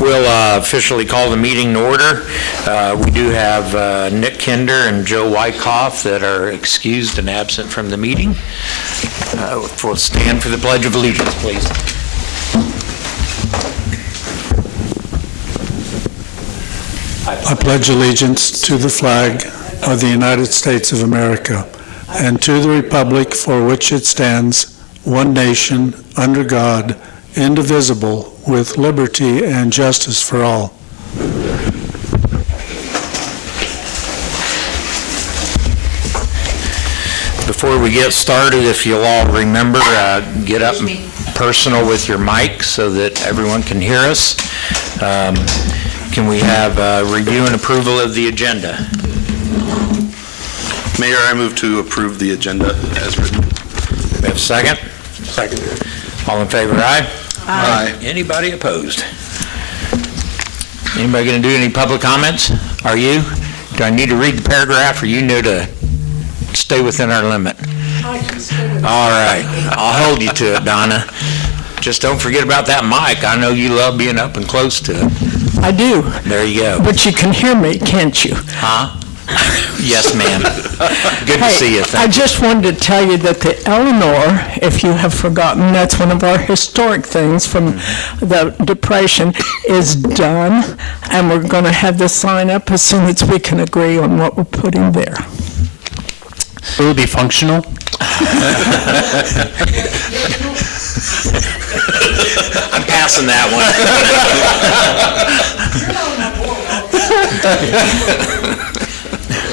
We'll officially call the meeting to order. We do have Nick Kinder and Joe Wyckoff that are excused and absent from the meeting. We'll stand for the Pledge of Allegiance, please. I pledge allegiance to the flag of the United States of America and to the republic for which it stands, one nation, under God, indivisible, with liberty and justice for all. Before we get started, if you'll all remember, get up personal with your mic so that everyone can hear us. Can we have review and approval of the agenda? Mayor, I move to approve the agenda as written. We have a second? Second. All in favor, aye? Aye. Anybody opposed? Anybody going to do any public comments? Are you? Do I need to read the paragraph, or you know to stay within our limit? I can stay with it. All right. I'll hold you to it, Donna. Just don't forget about that mic. I know you love being up and close to it. I do, There you go. but you can hear me, can't you? Huh? Yes, ma'am. Good to see you. I Thank you. just wanted to tell you that the Eleanor, if you have forgotten, that's one of our historic things from the Depression, is done, and we're going to have the sign up as soon as we can agree on what we're putting there. Will it be functional? I'm passing that one.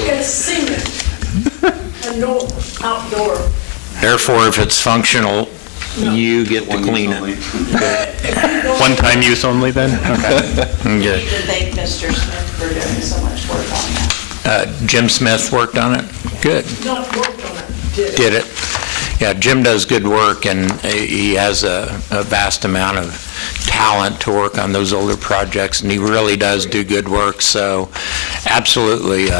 It's singing and no outdoor. Therefore, if it's functional, you get to clean it. One-time use only then? Okay. Okay. To thank Mr. Smith for doing so much work on that. Jim Smith worked on it? Good. Not worked on it, Did it? Yeah, Jim does good work, and he has a vast amount of talent to work on those older projects, and he really does do good work. So absolutely,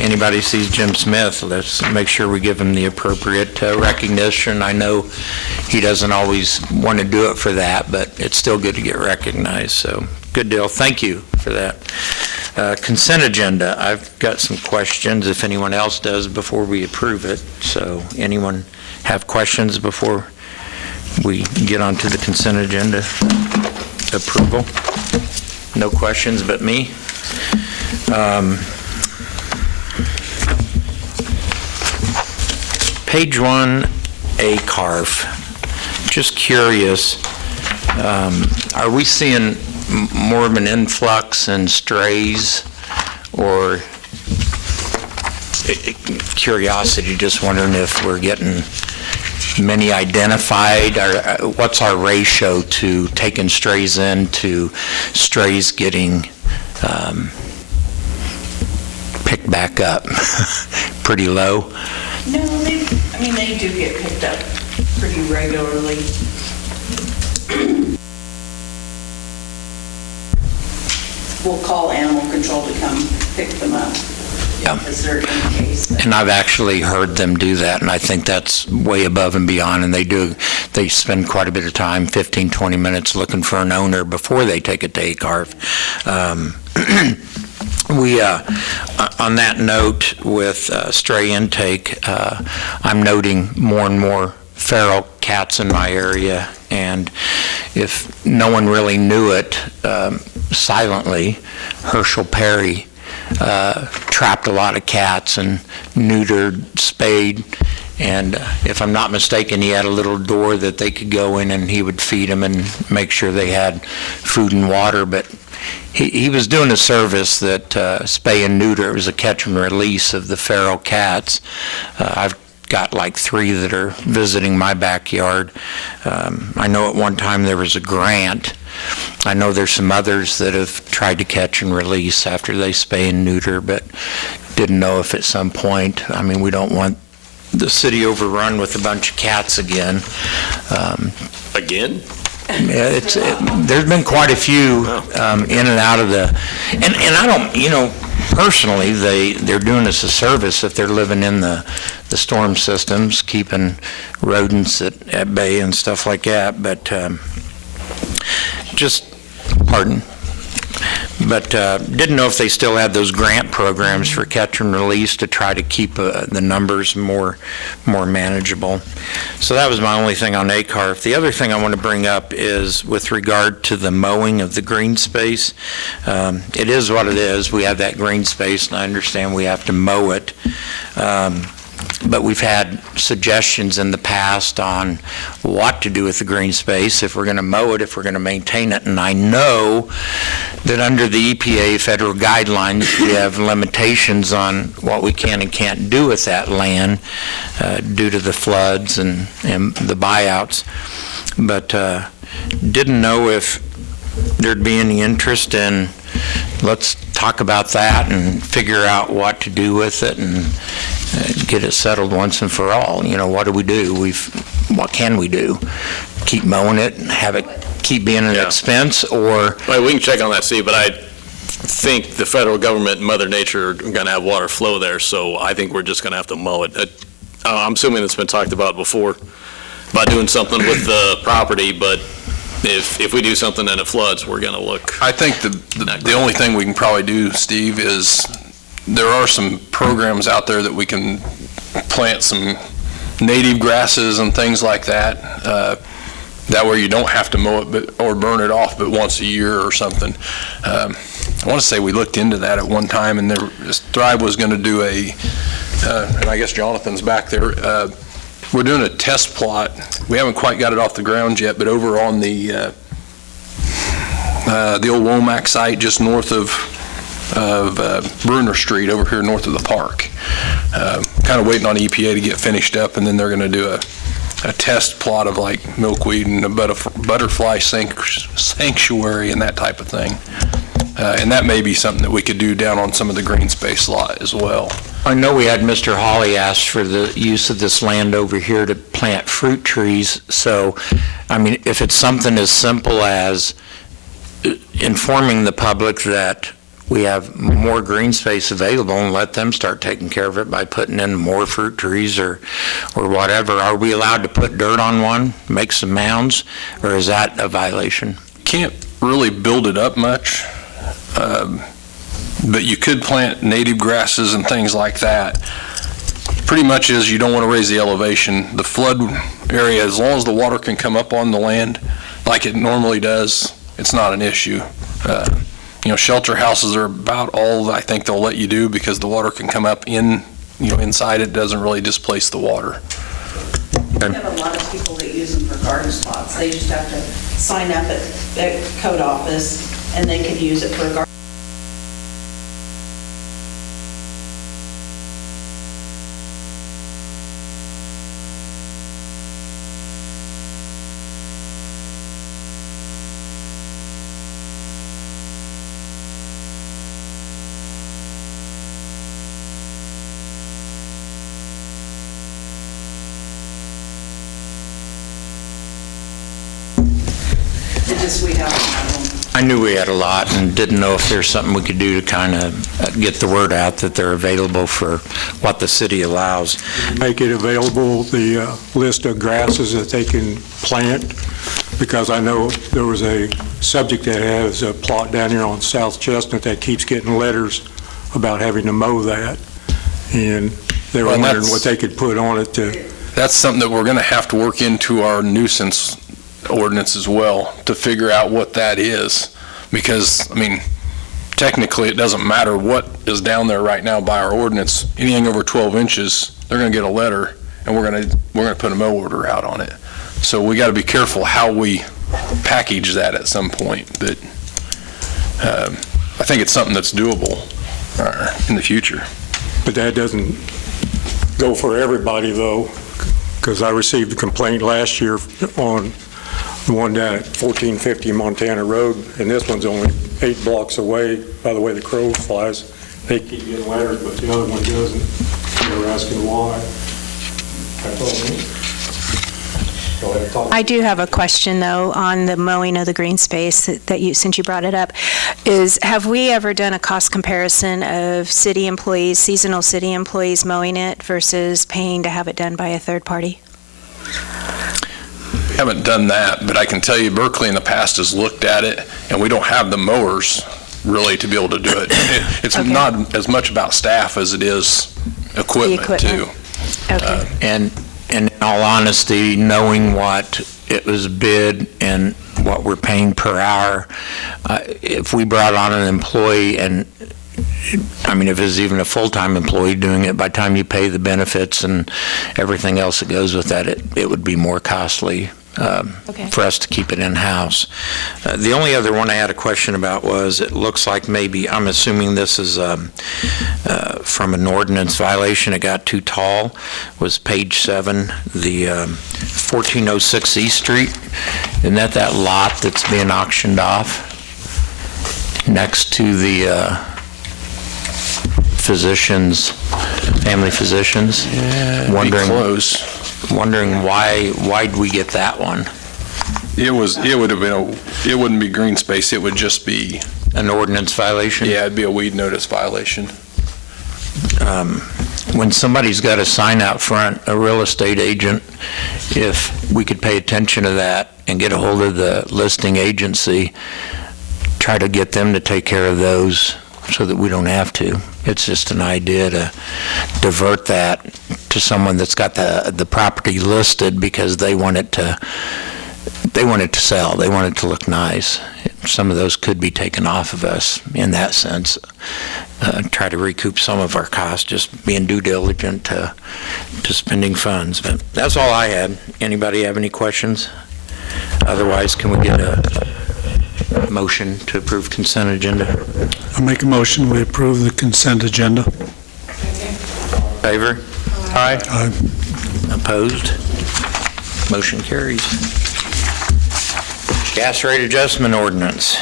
anybody sees Jim Smith, let's make sure we give him the appropriate recognition. I know he doesn't always want to do it for that, but it's still good to get recognized. So good deal. Thank you for that. Consent agenda, I've got some questions if anyone else does before we approve it. So anyone have questions before we get on to the consent agenda approval? No questions but me. Page 1, A carve. Just curious, are we seeing more of an influx in strays, or curiosity, just wondering if we're getting many identified, or what's our ratio to taking strays in to strays getting picked back up? Pretty low? No, they do get picked up pretty regularly. We'll call animal control to come pick them up. Yeah. Because they're in case. And I've actually heard them do that, and I think that's way above and beyond, and they spend quite a bit of time, 15, 20 minutes, looking for an owner before they take it to ACARF. We, on that note with stray intake, I'm noting more and more feral cats in my area, and if no one really knew it, silently, Herschel Perry trapped a lot of cats and neutered, spayed, and if I'm not mistaken, he had a little door that they could go in and he would feed them and make sure they had food and water. But he was doing a service that spay and neuter. It was a catch and release of the feral cats. I've got like 3 that are visiting my backyard. I know at one time there was a grant. I know there's some others that have tried to catch and release after they spay and neuter, but didn't know if at some point, I mean, we don't want the city overrun with a bunch of cats again. Again? Yeah, there's been quite a few in and out of the, and I don't, personally, they're doing us a service if they're living in the storm systems, keeping rodents at bay and stuff like that. But pardon? But didn't know if they still had those grant programs for catch and release to try to keep the numbers more manageable. So that was my only thing on ACARF. The other thing I want to bring up is with regard to the mowing of the green space. It is what it is. We have that green space, and I understand we have to mow it. But we've had suggestions in the past on what to do with the green space, if we're going to mow it, if we're going to maintain it. And I know that under the EPA federal guidelines, we have limitations on what we can and can't do with that land due to the floods and the buyouts. But didn't know if there'd be any interest in, let's talk about that and figure out what to do with it and get it settled once and for all. You know, what do we do? What can we do? Keep mowing it and have it keep being an expense, or? Well, we can check on that, Steve, but I think the federal government and Mother Nature are going to have water flow there, so I think we're just going to have to mow it. I'm assuming it's been talked about before, about doing something with the property, but if we do something and it floods, we're going to look. I think the only thing we can probably do, Steve, is there are some programs out there that we can plant some native grasses and things like that. That way you don't have to mow it or burn it off but once a year or something. I want to say we looked into that at one time, and Thrive was going to do and I guess Jonathan's back there. We're doing a test plot. We haven't quite got it off the ground yet, but over on the old Womack site just north of Bruner Street over here north of the park. Kind of waiting on EPA to get finished up, and then they're going to do a test plot of like milkweed and a butterfly sanctuary and that type of thing. And that may be something that we could do down on some of the green space lot as well. I know we had Mr. Hawley ask for the use of this land over here to plant fruit trees. So, I mean, if it's something as simple as informing the public that we have more green space available and let them start taking care of it by putting in more fruit trees or whatever. Are we allowed to put dirt on one, make some mounds, or is that a violation? Can't really build it up much, but you could plant native grasses and things like that. Pretty much is you don't want to raise the elevation. The flood area, as long as the water can come up on the land like it normally does, it's not an issue. Shelter houses are about all I think they'll let you do because the water can come up inside it, doesn't really displace the water. We have a lot of people that use them for garden spots. They just have to sign up at the code office and they can use it for a garden. I knew we had a lot and didn't know if there's something we could do to kind of get the word out that they're available for what the city allows. Make it available, the list of grasses that they can plant, because I know there was a subject that has a plot down here on South Chestnut that keeps getting letters about having to mow that, and they were wondering what they could put on it to. That's something that we're going to have to work into our nuisance ordinance as well to figure out what that is, because I mean technically it doesn't matter what is down there right now by our ordinance. Anything over 12 inches they're going to get a letter and we're going to put a mow order out on it. So we got to be careful how we package that at some point, but I think it's something that's doable in the future. But that doesn't go for everybody though, because I received a complaint last year on the one down at 1450 Montana Road, and this one's only 8 blocks away by the way the crow flies. They keep getting letters, but the other one doesn't. They were asking why. I do have a question though on the mowing of the green space that since you brought it up, have we ever done a cost comparison of city employees, seasonal city employees mowing it versus paying to have it done by a third party? Haven't done that, but I can tell you Berkeley in the past has looked at it, and we don't have the mowers really, to be able to do it. It's Okay. not as much about staff as it is equipment, equipment. too. Okay. And in all honesty, knowing what it was bid and what we're paying per hour, if we brought on an employee and, I mean, if it's even a full-time employee doing it, by the time you pay the benefits and everything else that goes with that, it would be more costly Okay. for us to keep it in-house. The only other one I had a question about was, it looks like maybe, I'm assuming this is from an ordinance violation, it got too tall, was page 7, the 1406 East Street. Isn't that lot that's being auctioned off next to the physicians, family physicians? Be close. Wondering why'd we get that one? It wouldn't be green space, it would just be, An ordinance violation? yeah, it'd be a weed notice violation. When somebody's got a sign out front, a real estate agent, if we could pay attention to that and get a hold of the listing agency, try to get them to take care of those so that we don't have to. It's just an idea to divert that to someone that's got the property listed because they want it to sell, they want it to look nice. Some of those could be taken off of us in that sense. Try to recoup some of our costs, just being due diligent to spending funds. But that's all I had. Anybody have any questions? Otherwise, can we get a motion to approve consent agenda? I make a motion, we approve the consent agenda. Favor? Aye. Aye. Opposed? Motion carries. Gas rate adjustment ordinance.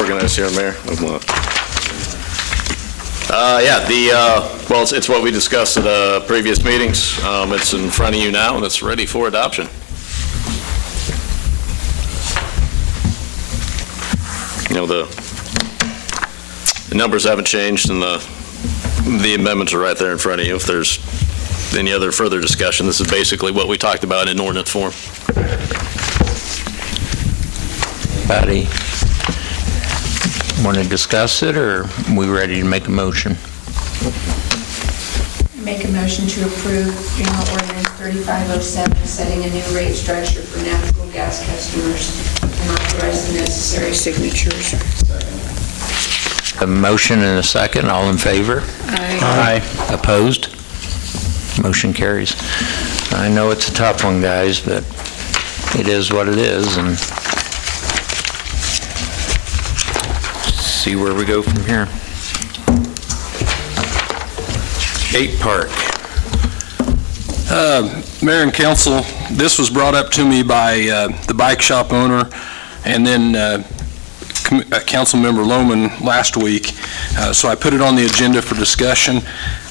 Organized here, Mayor. Well, it's what we discussed at previous meetings. It's in front of you now, and it's ready for adoption. You know, the numbers haven't changed, and the amendments are right there in front of you. If there's any other further discussion, this is basically what we talked about in ordinance form. Anybody want to discuss it, or are we ready to make a motion? Make a motion to approve General Ordinance 3507, setting a new rate structure for natural gas customers and authorize the necessary signatures. A motion and a second, all in favor? Aye. Opposed? Motion carries. I know it's a tough one, guys, but it is what it is, and see where we go from here. Skate park. Mayor and council, this was brought up to me by the bike shop owner and then Council Member Lohman last week, so I put it on the agenda for discussion.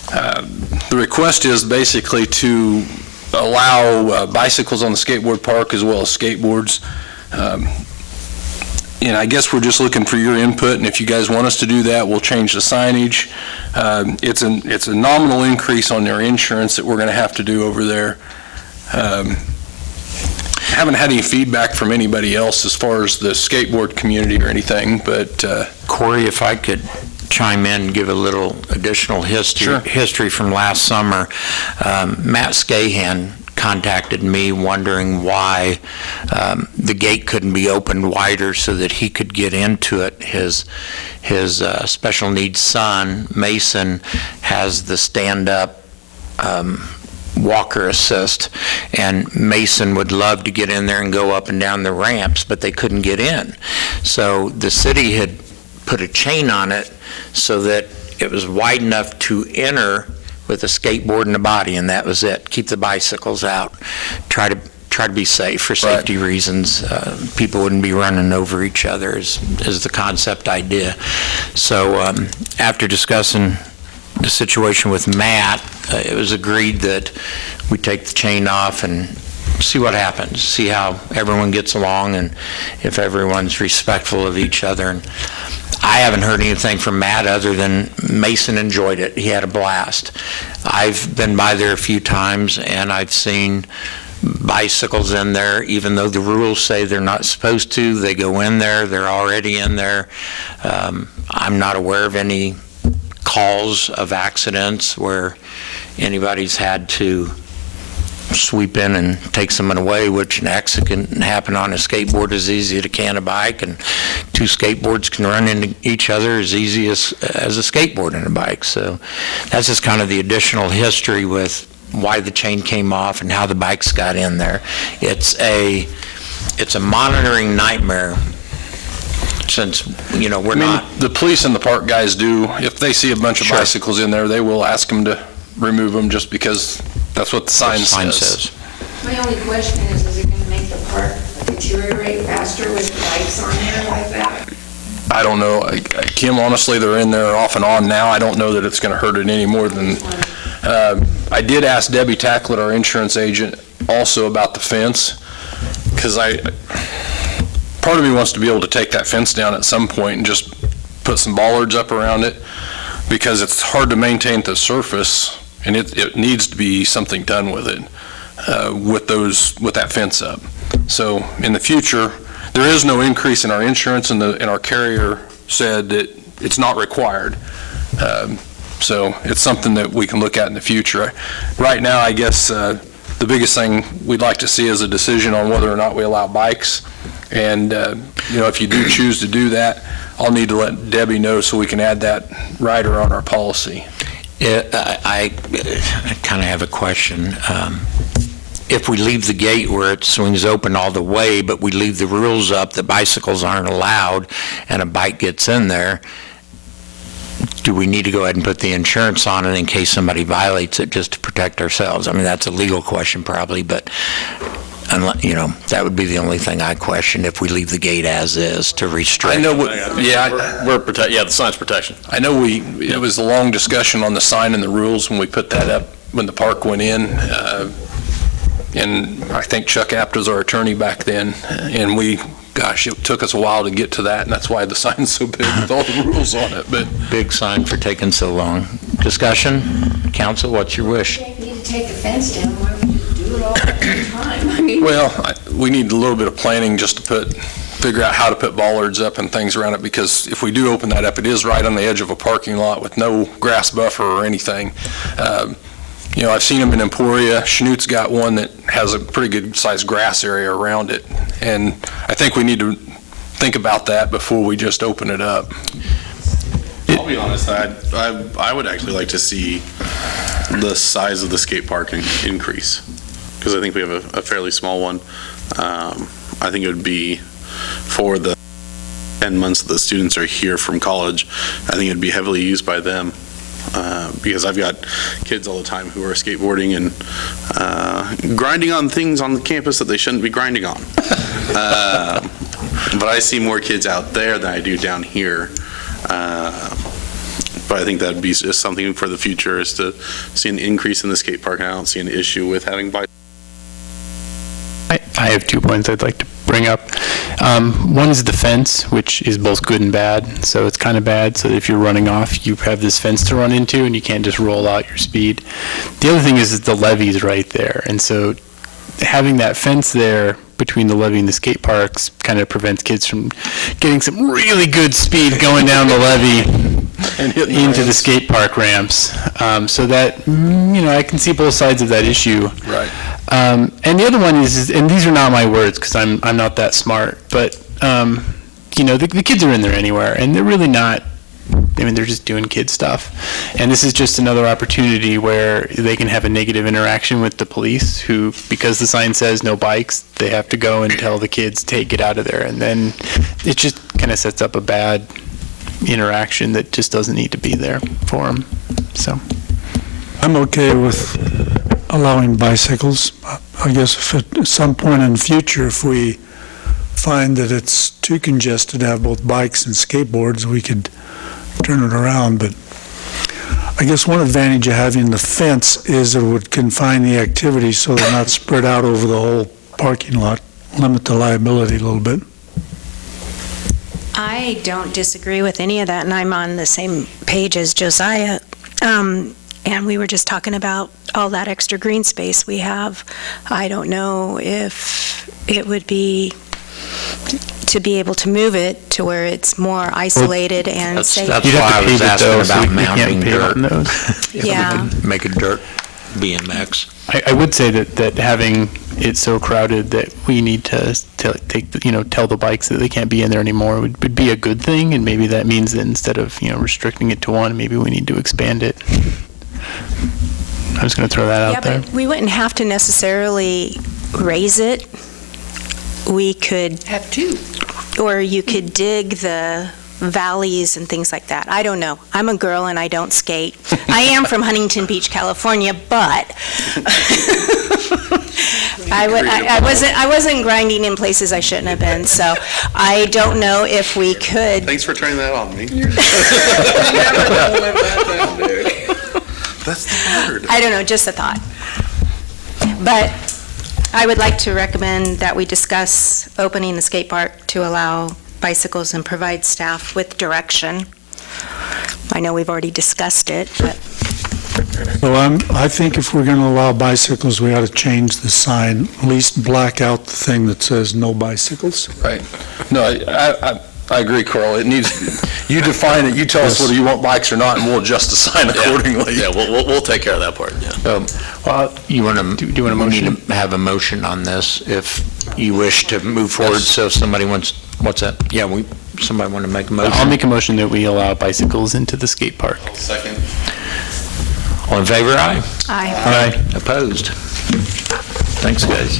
The request is basically to allow bicycles on the skateboard park as well as skateboards. And I guess we're just looking for your input, and if you guys want us to do that, we'll change the signage. It's a nominal increase on their insurance that we're going to have to do over there. Haven't had any feedback from anybody else as far as the skateboard community or anything, but Corey, if I could chime in and give a little additional history from last summer. Matt Scahan contacted me wondering why the gate couldn't be opened wider so that he could get into it. His special needs son, Mason, has the stand-up walker assist, and Mason would love to get in there and go up and down the ramps, but they couldn't get in. So the city had put a chain on it so that it was wide enough to enter with a skateboard and a body, and that was it. Keep the bicycles out. Try to be safe for safety reasons. People wouldn't be running over each other is the concept idea. So after discussing the situation with Matt, it was agreed that we take the chain off and see what happens, see how everyone gets along and if everyone's respectful of each other. And I haven't heard anything from Matt other than Mason enjoyed it. He had a blast. I've been by there a few times, and I've seen bicycles in there, even though the rules say they're not supposed to. They go in there, they're already in there. I'm not aware of any calls of accidents where anybody's had to sweep in and take someone away, which an accident can happen on a skateboard as easy as it can a bike, and two skateboards can run into each other as easy as a skateboard and a bike. So that's just kind of the additional history with why the chain came off and how the bikes got in there. It's a monitoring nightmare, since, you know, we're not... The police and the park guys do, if they see a bunch of bicycles in there, they will ask them to remove them just because that's what the sign says. My only question is it going to make the park deteriorate faster with the bikes on there like that? I don't know. Kim, honestly, they're in there off and on now. I don't know that it's going to hurt it any more than... I did ask Debbie Tacklet, our insurance agent, also about the fence, because part of me wants to be able to take that fence down at some point and just put some bollards up around it, because it's hard to maintain the surface, and it needs to be something done with it, with that fence up. So in the future, there is no increase in our insurance, and our carrier said that it's not required. So it's something that we can look at in the future. Right now, I guess the biggest thing we'd like to see is a decision on whether or not we allow bikes. And, you know, if you do choose to do that, I'll need to let Debbie know so we can add that rider on our policy. I kind of have a question. If we leave the gate where it swings open all the way, but we leave the rules up that bicycles aren't allowed and a bike gets in there, do we need to go ahead and put the insurance on it in case somebody violates it just to protect ourselves? I mean, that's a legal question probably, but you know, that would be the only thing I question if we leave the gate as is to restrict. I know what, the sign's protection. I know it was a long discussion on the sign and the rules when we put that up, when the park went in. And I think Chuck Apt was our attorney back then, and gosh, it took us a while to get to that, and that's why the sign's so big with all the rules on it. But big sign for taking so long. Discussion? Council, what's your wish? You need to take the fence down. Why don't we just do it all at one time? I mean, well, we need a little bit of planning just to figure out how to put bollards up and things around it, because if we do open that up, it is right on the edge of a parking lot with no grass buffer or anything. You know, I've seen them in Emporia. Schnute's got one that has a pretty good sized grass area around it. And I think we need to think about that before we just open it up. I'll be honest, I would actually like to see the size of the skate park increase, because I think we have a fairly small one. I think it would be for the 10 months that the students are here from college, I think it would be heavily used by them. Because I've got kids all the time who are skateboarding and grinding on things on the campus that they shouldn't be grinding on. But I see more kids out there than I do down here. But I think that'd be just something for the future, is to see an increase in the skate park, and I don't see an issue with having bikes. I have 2 points I'd like to bring up. One is the fence, which is both good and bad. So it's kind of bad, so if you're running off, you have this fence to run into, and you can't just roll out your speed. The other thing is that the levee's right there, and so having that fence there between the levee and the skate parks kind of prevents kids from getting some really good speed going down the levee into the skate park ramps. So that, you know, I can see both sides of that issue. Right. And the other one is, and these are not my words because I'm not that smart, but, you know, the kids are in there anywhere, and they're really not, I mean, they're just doing kid stuff. And this is just another opportunity where they can have a negative interaction with the police, who, because the sign says no bikes, they have to go and tell the kids, get out of there. And then it just kind of sets up a bad interaction that just doesn't need to be there for them. So I'm okay with allowing bicycles. I guess if at some point in the future, if we find that it's too congested to have both bikes and skateboards, we could turn it around. But I guess one advantage of having the fence is it would confine the activity so they're not spread out over the whole parking lot, limit the liability a little bit. I don't disagree with any of that, and I'm on the same page as Josiah. And we were just talking about all that extra green space we have. I don't know if it would be to be able to move it to where it's more isolated and safe. That's You'd why have I to was pave it, asking though, so about we can't mounting pave on dirt. those. If we Yeah. could make a dirt BMX. I would say that having it so crowded that we need to tell the bikes that they can't be in there anymore would be a good thing, and maybe that means that instead of, restricting it to one, maybe we need to expand it. I'm just going to throw that Yeah, out there. but we wouldn't have to necessarily raise it. We could, Have two. or you could dig the valleys and things like that. I don't know. I'm a girl and I don't skate. I am from Huntington Beach, California, but I wasn't grinding in places I shouldn't have been. So I don't know if we could. Thanks for turning that on me. That's the word. I don't know, just a thought. But I would like to recommend that we discuss opening the skate park to allow bicycles and provide staff with direction. I know we've already discussed it, but Well, I think if we're going to allow bicycles, we ought to change the sign, at least black out the thing that says no bicycles. Right. No, I agree, Carl. It needs, you define it, you tell us whether you want bikes or not, and we'll adjust the sign accordingly. Yeah, we'll take care of that part, yeah. Well, you want to, Do you want a motion? We need to have a motion on this if you wish to move forward. So if somebody wants, what's that? Yeah, somebody want to make a motion? I'll make a motion that we allow bicycles into the skate park. Second. All in favor, aye? I, Opposed? Thanks, guys.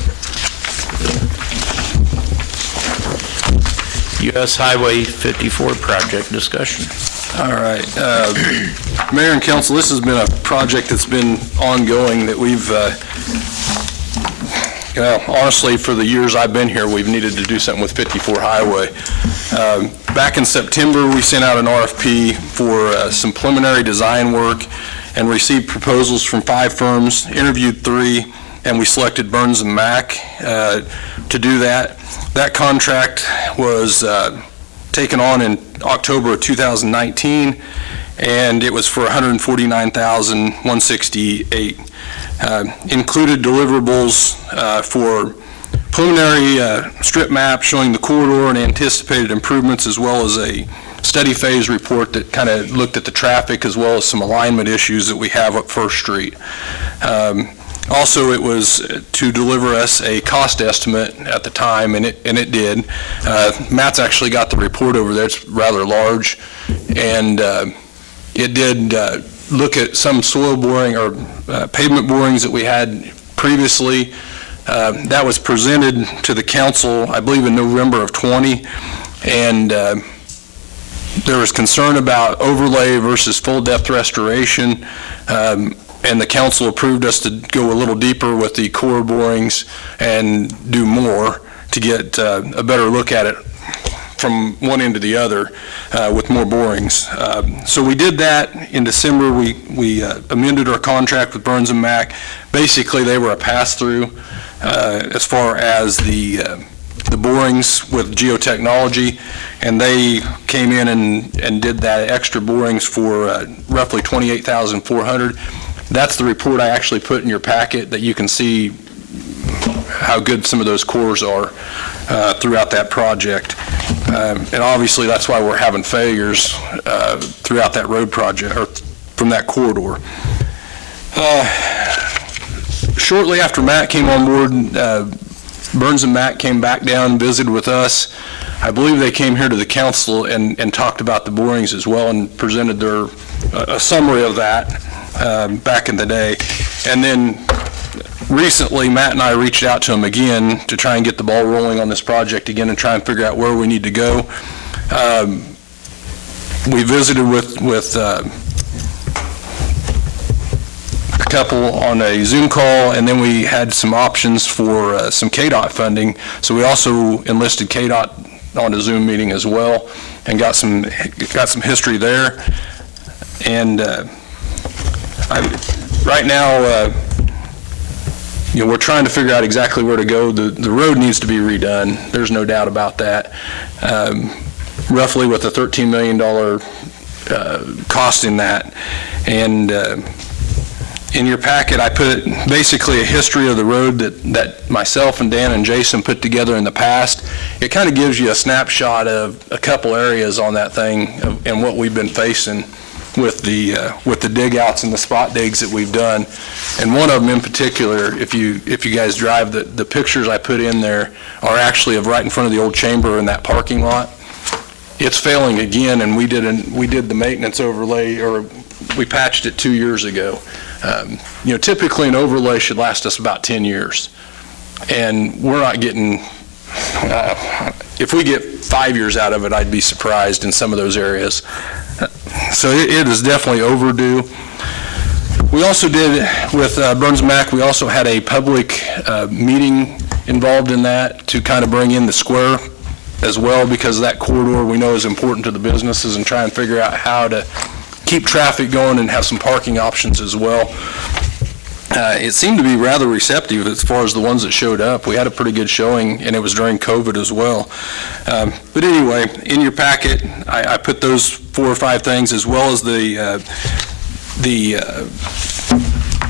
U.S. Highway 54 project discussion. All right. Mayor and council, this has been a project that's been ongoing that we've, honestly, for the years I've been here, we've needed to do something with 54 Highway. Back in September, we sent out an RFP for some preliminary design work and received proposals from 5 firms, interviewed 3, and we selected Burns & Mack to do that. That contract was taken on in October of 2019, and it was for $149,168. Included deliverables for preliminary strip map showing the corridor and anticipated improvements, as well as a study phase report that kind of looked at the traffic as well as some alignment issues that we have up First Street. Also, it was to deliver us a cost estimate at the time, and it did. Matt's actually got the report over there. It's rather large, and it did look at some soil boring or pavement borings that we had previously. That was presented to the council, I believe, in November of 20, and there was concern about overlay versus full depth restoration. And the council approved us to go a little deeper with the core borings and do more to get a better look at it from one end to the other with more borings. So we did that in December. We amended our contract with Burns & Mack. Basically, they were a pass-through as far as the borings with geotechnology, and they came in and did that extra borings for roughly $28,400. That's the report I actually put in your packet that you can see how good some of those cores are throughout that project. And obviously, that's why we're having failures throughout that road project, or from that corridor. Shortly after Matt came on board, Burns & Mack came back down and visited with us. I believe they came here to the council and talked about the borings as well and presented a summary of that back in the day. And then recently, Matt and I reached out to them again to try and get the ball rolling on this project again and try and figure out where we need to go. We visited with a couple on a Zoom call, and then we had some options for some KDOT funding. So we also enlisted KDOT on a Zoom meeting as well and got some history there. And right now, we're trying to figure out exactly where to go. The road needs to be redone. There's no doubt about that. Roughly with a $13 million cost in that. And In your packet, I put basically a history of the road that myself and Dan and Jason put together in the past. It kind of gives you a snapshot of a couple areas on that thing and what we've been facing with the dig outs and the spot digs that we've done. And one of them in particular, if you guys drive, the pictures I put in there are actually of right in front of the old chamber in that parking lot. It's failing again, and we did the maintenance overlay, or we patched it 2 years ago. Typically an overlay should last us about 10 years. And we're not getting, if we get 5 years out of it, I'd be surprised in some of those areas. So it is definitely overdue. We also did, with Burns Mac, we also had a public meeting involved in that to kind of bring in the square as well, because that corridor we know is important to the businesses, and try and figure out how to keep traffic going and have some parking options as well. It seemed to be rather receptive as far as the ones that showed up. We had a pretty good showing, and it was during COVID as well. But anyway, in your packet, I put those 4 or 5 things, as well as the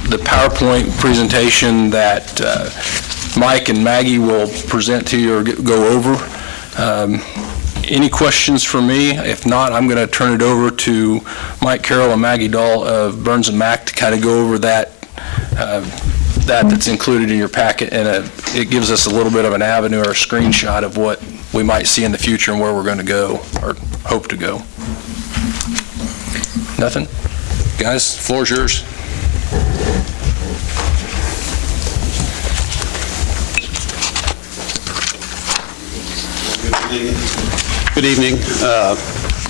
PowerPoint presentation that Mike and Maggie will present to you or go over. Any questions for me? If not, I'm going to turn it over to Mike Carroll and Maggie Dahl of Burns & Mac to kind of go over that's included in your packet, and it gives us a little bit of an avenue or a screenshot of what we might see in the future and where we're going to go, or hope to go. Nothing? Guys, the floor is yours. Good evening.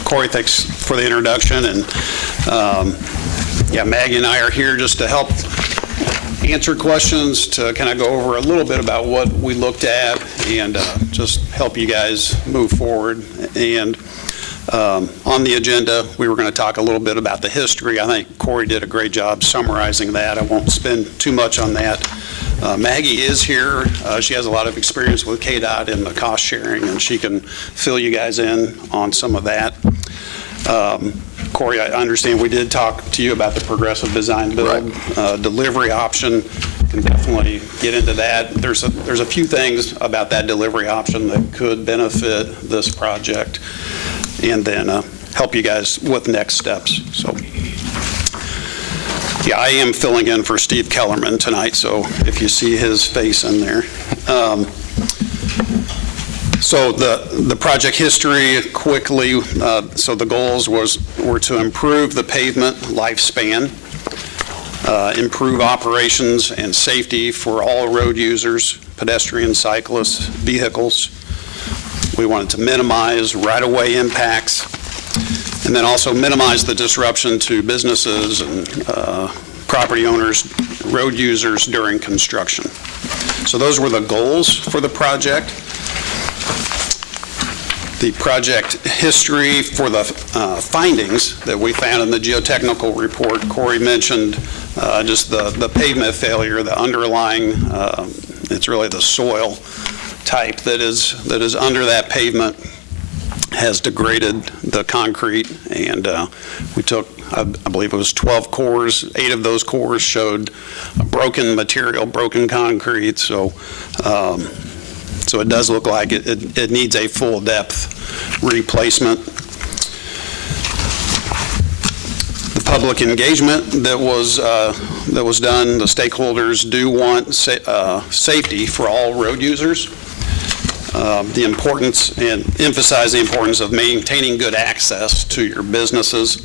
Corey, thanks for the introduction. And Maggie and I are here just to help answer questions, to kind of go over a little bit about what we looked at, and just help you guys move forward. And on the agenda, we were going to talk a little bit about the history. I think Corey did a great job summarizing that. I won't spend too much on that. Maggie is here. She has a lot of experience with KDOT and the cost sharing, and she can fill you guys in on some of that. Corey, I understand we did talk to you about the progressive design build delivery option. Can definitely get into that. There's a few things about that delivery option that could benefit this project, and then help you guys with next steps. So. Yeah, I am filling in for Steve Kellerman tonight, so if you see his face in there. So the project history quickly, so the goals were to improve the pavement lifespan, improve operations and safety for all road users, pedestrians, cyclists, vehicles. We wanted to minimize right-of-way impacts, and then also minimize the disruption to businesses and property owners, road users during construction. So those were the goals for the project. The project history for the findings that we found in the geotechnical report, Corey mentioned just the pavement failure, the underlying, it's really the soil type that is under that pavement has degraded the concrete, and we took, I believe it was 12 cores. 8 of those cores showed broken material, broken concrete, so it does look like it needs a full depth replacement. The public engagement that was done, the stakeholders do want safety for all road users. The importance, and emphasize the importance of maintaining good access to your businesses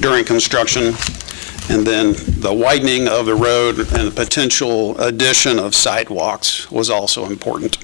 during construction, and then the widening of the road and the potential addition of sidewalks was also important.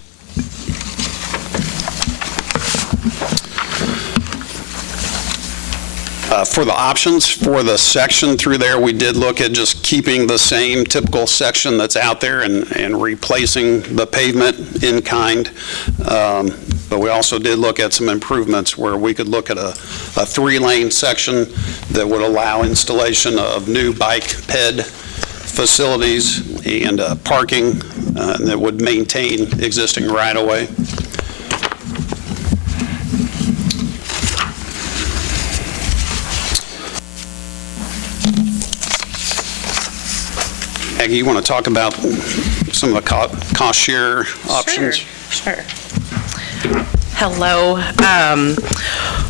For the options for the section through there, we did look at just keeping the same typical section that's out there and replacing the pavement in kind. But we also did look at some improvements where we could look at a 3-lane section that would allow installation of new bike ped facilities and parking that would maintain existing right-of-way. Aggie, you want to talk about some of the cost share options? Sure. Hello.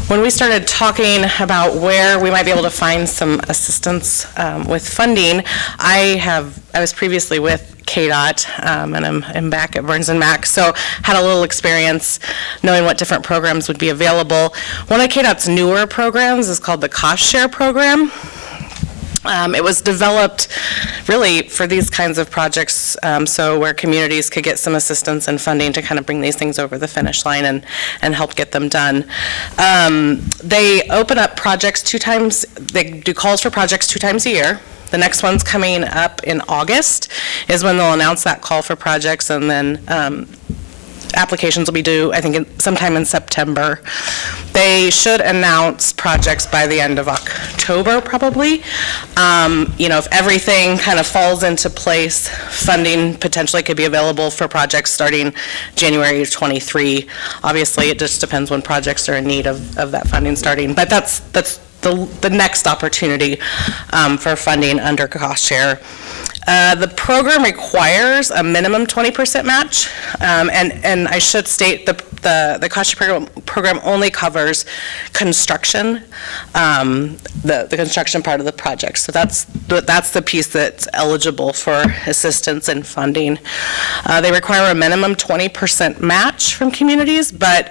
When we started talking about where we might be able to find some assistance with funding, I was previously with KDOT, and I'm back at Burns and Mac, so had a little experience knowing what different programs would be available. One of KDOT's newer programs is called the Cost Share Program. It was developed really for these kinds of projects, so where communities could get some assistance and funding to kind of bring these things over the finish line and help get them done. They open up projects they do calls for projects 2 times a year. The next one's coming up in August is when they'll announce that call for projects, and then applications will be due, I think, sometime in September. They should announce projects by the end of October, probably. If everything kind of falls into place, funding potentially could be available for projects starting January of 23. Obviously, it just depends when projects are in need of that funding starting. But that's the next opportunity for funding under cost share. The program requires a minimum 20% match, and I should state the cost share program only covers construction, the construction part of the project. So that's the piece that's eligible for assistance and funding. They require a minimum 20% match from communities, but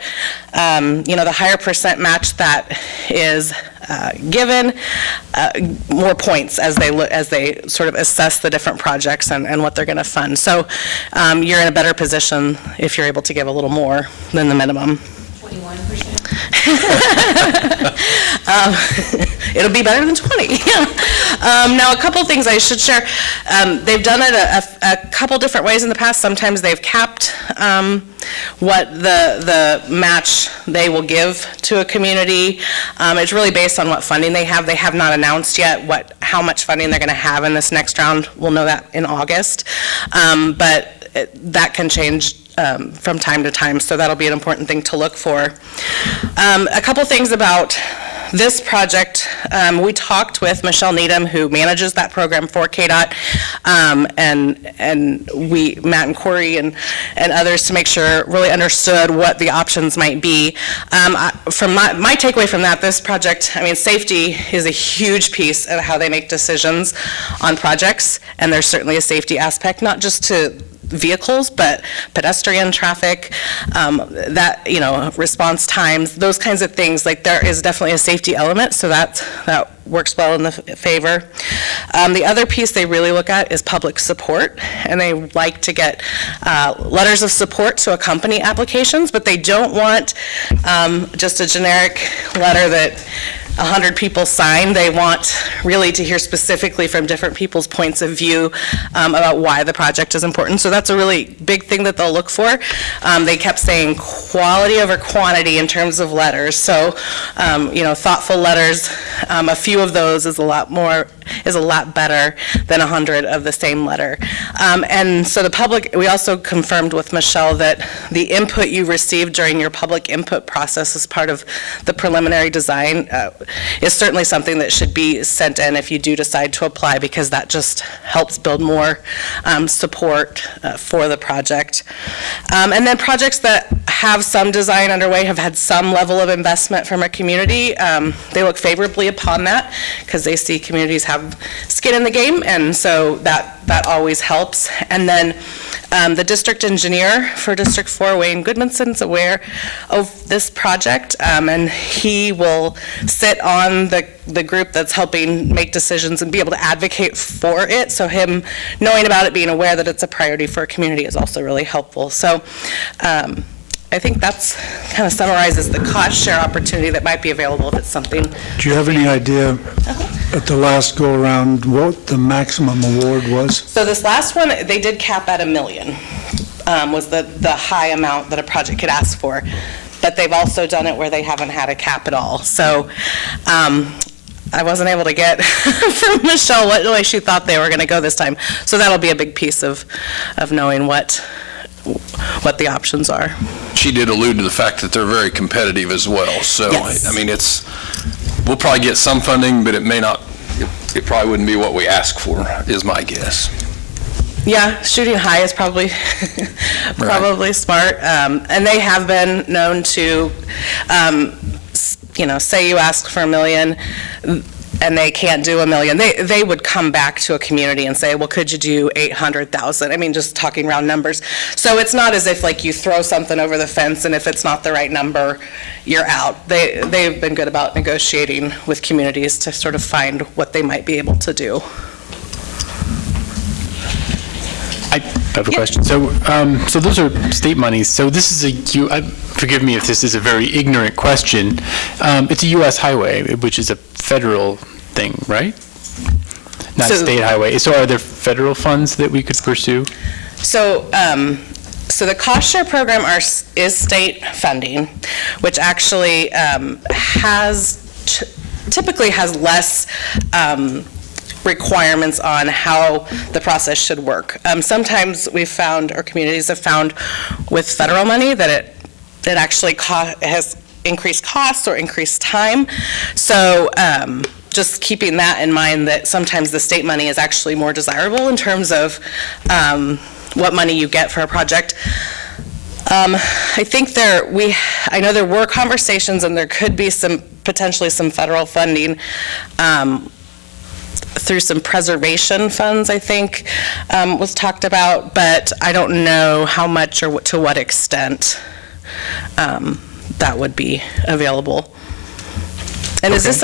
the higher percent match that is given, more points as they sort of assess the different projects and what they're going to fund. So you're in a better position if you're able to give a little more than the minimum. 21%? It'll be better than 20. Now, a couple things I should share. They've done it a couple different ways in the past. Sometimes they've capped what the match they will give to a community. It's really based on what funding they have. They have not announced yet how much funding they're going to have in this next round. We'll know that in August. But that can change from time to time, so that'll be an important thing to look for. A couple things about this project. We talked with Michelle Needham, who manages that program for KDOT, and Matt and Corey and others, to make sure really understood what the options might be. From my takeaway from this project, safety is a huge piece of how they make decisions on projects, and there's certainly a safety aspect, not just to vehicles, but pedestrian traffic, response times, those kinds of things. Like, there is definitely a safety element, so that works well in the favor. The other piece they really look at is public support, and they like to get letters of support to accompany applications, but they don't want just a generic letter that 100 people sign. They want really to hear specifically from different people's points of view about why the project is important. So that's a really big thing that they'll look for. They kept saying quality over quantity in terms of letters. So, thoughtful letters, a few of those is a lot better than 100 of the same letter. And so we also confirmed with Michelle that the input you received during your public input process as part of the preliminary design is certainly something that should be sent in if you do decide to apply, because that just helps build more support for the project. And then projects that have some design underway have had some level of investment from a community. They look favorably upon that because they see communities have skin in the game, and so that always helps. And then the district engineer for District 4, Wayne Goodmanson's aware of this project, and he will sit on the group that's helping make decisions and be able to advocate for it. So him knowing about it, being aware that it's a priority for a community, is also really helpful. So I think that's kind of summarizes the cost share opportunity that might be available if it's something. Do you have any idea at the last go-around what the maximum award was? So this last one, they did cap at $1 million, was the high amount that a project could ask for. But they've also done it where they haven't had a cap at all. So I wasn't able to get from Michelle what way she thought they were going to go this time. So that'll be a big piece of knowing what the options are. She did allude to the fact that they're very competitive as well. So, yes. We'll probably get some funding, but it probably wouldn't be what we ask for, is my guess. Yeah, shooting high is probably probably smart. And they have been known to, say you ask for $1 million and they can't do $1 million. They would come back to a community and say, well, could you do 800,000? I mean, just talking round numbers. So it's not as if like you throw something over the fence and if it's not the right number, you're out. They've been good about negotiating with communities to sort of find what they might be able to do. I have a question. So those are state monies. So this is forgive me if this is a very ignorant question. It's a U.S. highway, which is a federal thing, right? Not state highway. So are there federal funds that we could pursue? So the cost share program is state funding, which actually typically has less requirements on how the process should work. Sometimes we've found, or communities have found, with federal money that it actually has increased costs or increased time. So just keeping that in mind, that sometimes the state money is actually more desirable in terms of what money you get for a project. I think I know there were conversations and there could be potentially some federal funding through some preservation funds, I think, was talked about, but I don't know how much or to what extent that would be available. And is this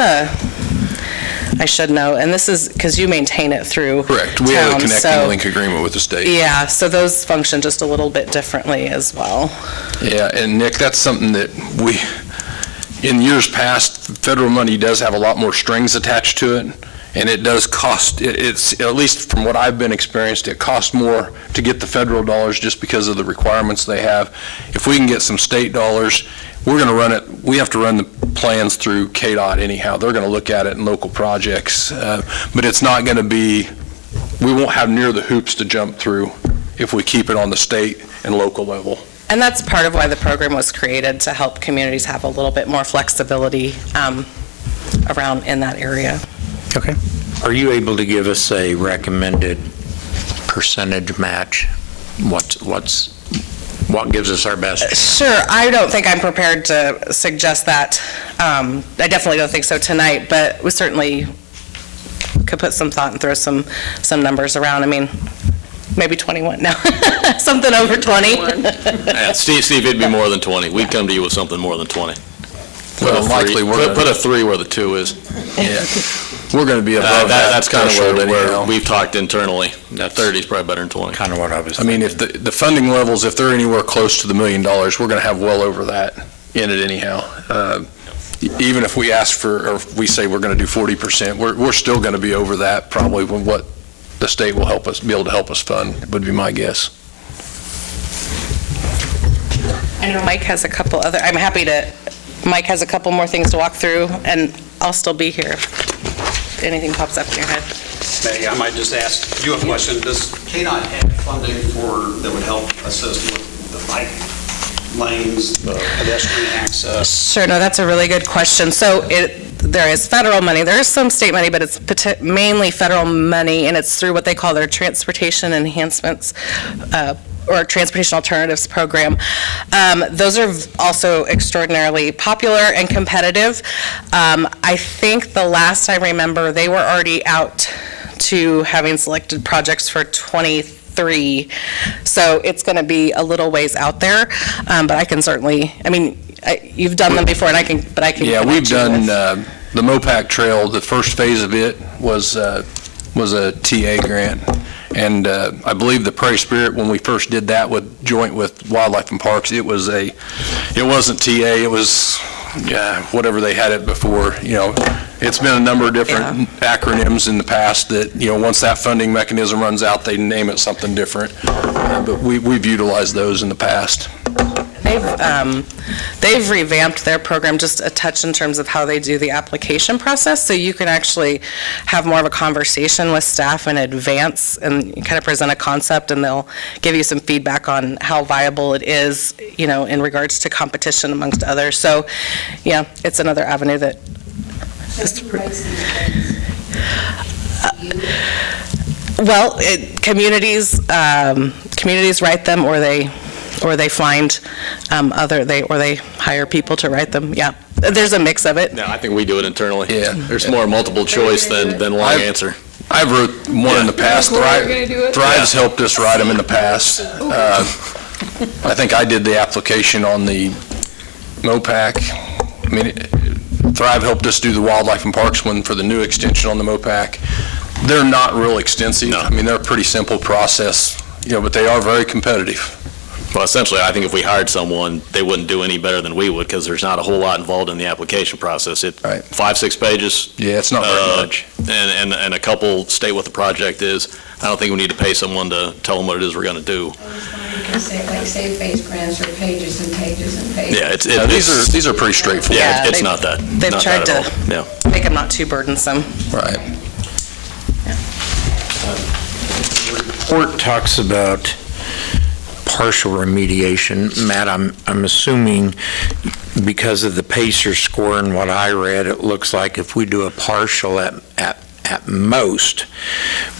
I should know, and this is because you maintain it through Correct. We have a connecting link agreement with the state. Yeah, so those function just a little bit differently as well. Yeah, and Nick, that's something that in years past, federal money does have a lot more strings attached to it, and it does cost, it's at least from what I've been experienced, it costs more to get the federal dollars just because of the requirements they have. If we can get some state dollars, we're going to run it, we have to run the plans through KDOT anyhow. They're going to look at it in local projects, but it's not going to be, we won't have near the hoops to jump through if we keep it on the state and local level. And that's part of why the program was created, to help communities have a little bit more flexibility around in that area. Okay. Are you able to give us a recommended percentage match? What gives us our best? Sure. I don't think I'm prepared to suggest that. I definitely don't think so tonight, but we certainly could put some thought and throw some numbers around. I mean, maybe 21 now. Something over 20. Yeah, Steve, it'd be more than 20. We'd come to you with something more than 20. Well, likely put a 3 where the 2 is. Yeah. We're going to be above that. That's kind of where anyhow. we've talked internally. That 30 is probably better than 20. Kind of what I was I mean, if the funding levels, if they're anywhere close to the $1 million, we're going to have well over that in it anyhow. Even if we ask for, or if we say we're going to do 40%, we're still going to be over that probably with what the state will be able to help us fund, would be my guess. I know Mike has a couple other, Mike has a couple more things to walk through, and I'll still be here if anything pops up in your head. Maybe I might just ask you a question. Does KDOT have funding that would help assist with the bike lanes, the pedestrian access? Sure, no, that's a really good question. So there is federal money, there is some state money, but it's mainly federal money, and it's through what they call their transportation enhancements or transportation alternatives program. Those are also extraordinarily popular and competitive. I think the last I remember, they were already out to having selected projects for 23. So it's going to be a little ways out there, but I can certainly, I mean, you've done them before, and I can. Yeah, we've done the MOPAC Trail. The first phase of it was a TA grant. And I believe the Prairie Spirit, when we first did that joint with Wildlife and Parks, it wasn't TA, it was whatever they had it before. It's been a number of different acronyms in the past that, once that funding mechanism runs out, they name it something different. But we've utilized those in the past. They've revamped their program just a touch in terms of how they do the application process, so you can actually have more of a conversation with staff in advance and kind of present a concept, and they'll give you some feedback on how viable it is, in regards to competition amongst others. So, yeah, it's another avenue that. Well, communities write them, or they find they hire people to write them. Yeah, there's a mix of it. No, I think we do it internally. Yeah. There's more multiple choice than long answer. I've wrote one in the past. Thrive's helped us write them in the past. I think I did the application on the MOPAC. I mean, Thrive helped us do the Wildlife and Parks one for the new extension on the MOPAC. They're not real extensive. No. I mean, they're a pretty simple process, but they are very competitive. Well, essentially, I think if we hired someone, they wouldn't do any better than we would, because there's not a whole lot involved in the application process. Right. 5-6 pages. Yeah, it's not very much. And a couple state what the project is. I don't think we need to pay someone to tell them what it is we're going to do. You can say, like, save-based grants are pages and pages and pages. Yeah, These are pretty straightforward. Yeah, it's not that. They've not tried that to at all. Yeah. make them not too burdensome. Right. Report talks about partial remediation. Matt, I'm assuming because of the Pacer score and what I read, it looks like if we do a partial at most,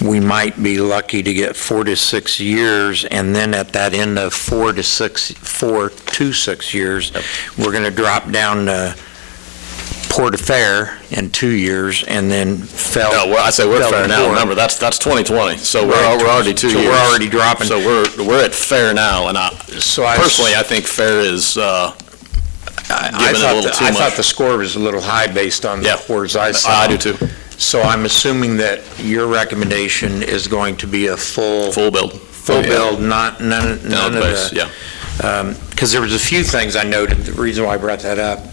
we might be lucky to get 4 to 6 years, and then at that end of 4 to 6 years, we're going to drop down to poor to fair in 2 years, and then fell. No, well, I say we're fell fair to now. poor. Remember, that's 2020. So we're already 2 So years. we're already dropping. So we're at fair now, and personally, I think fair is I giving it a little too much. thought the score was a little high based on the scores I saw. I do too. So I'm assuming that your recommendation is going to be a full build. Build, none of base, the... Because there was a few things I noted, the reason why I brought that up,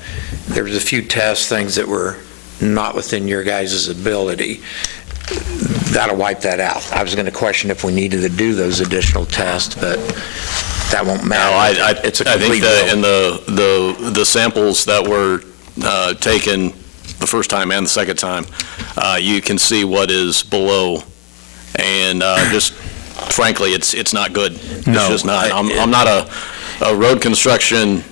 there was a few test things that were not within your guys' ability. That'll wipe that out. I was going to question if we needed to do those additional tests, but that won't matter. No, It's a I think complete build. in the samples that were taken the first time and the second time, you can see what is below, and just frankly, it's not good. No, It's just not. I'm not a road construction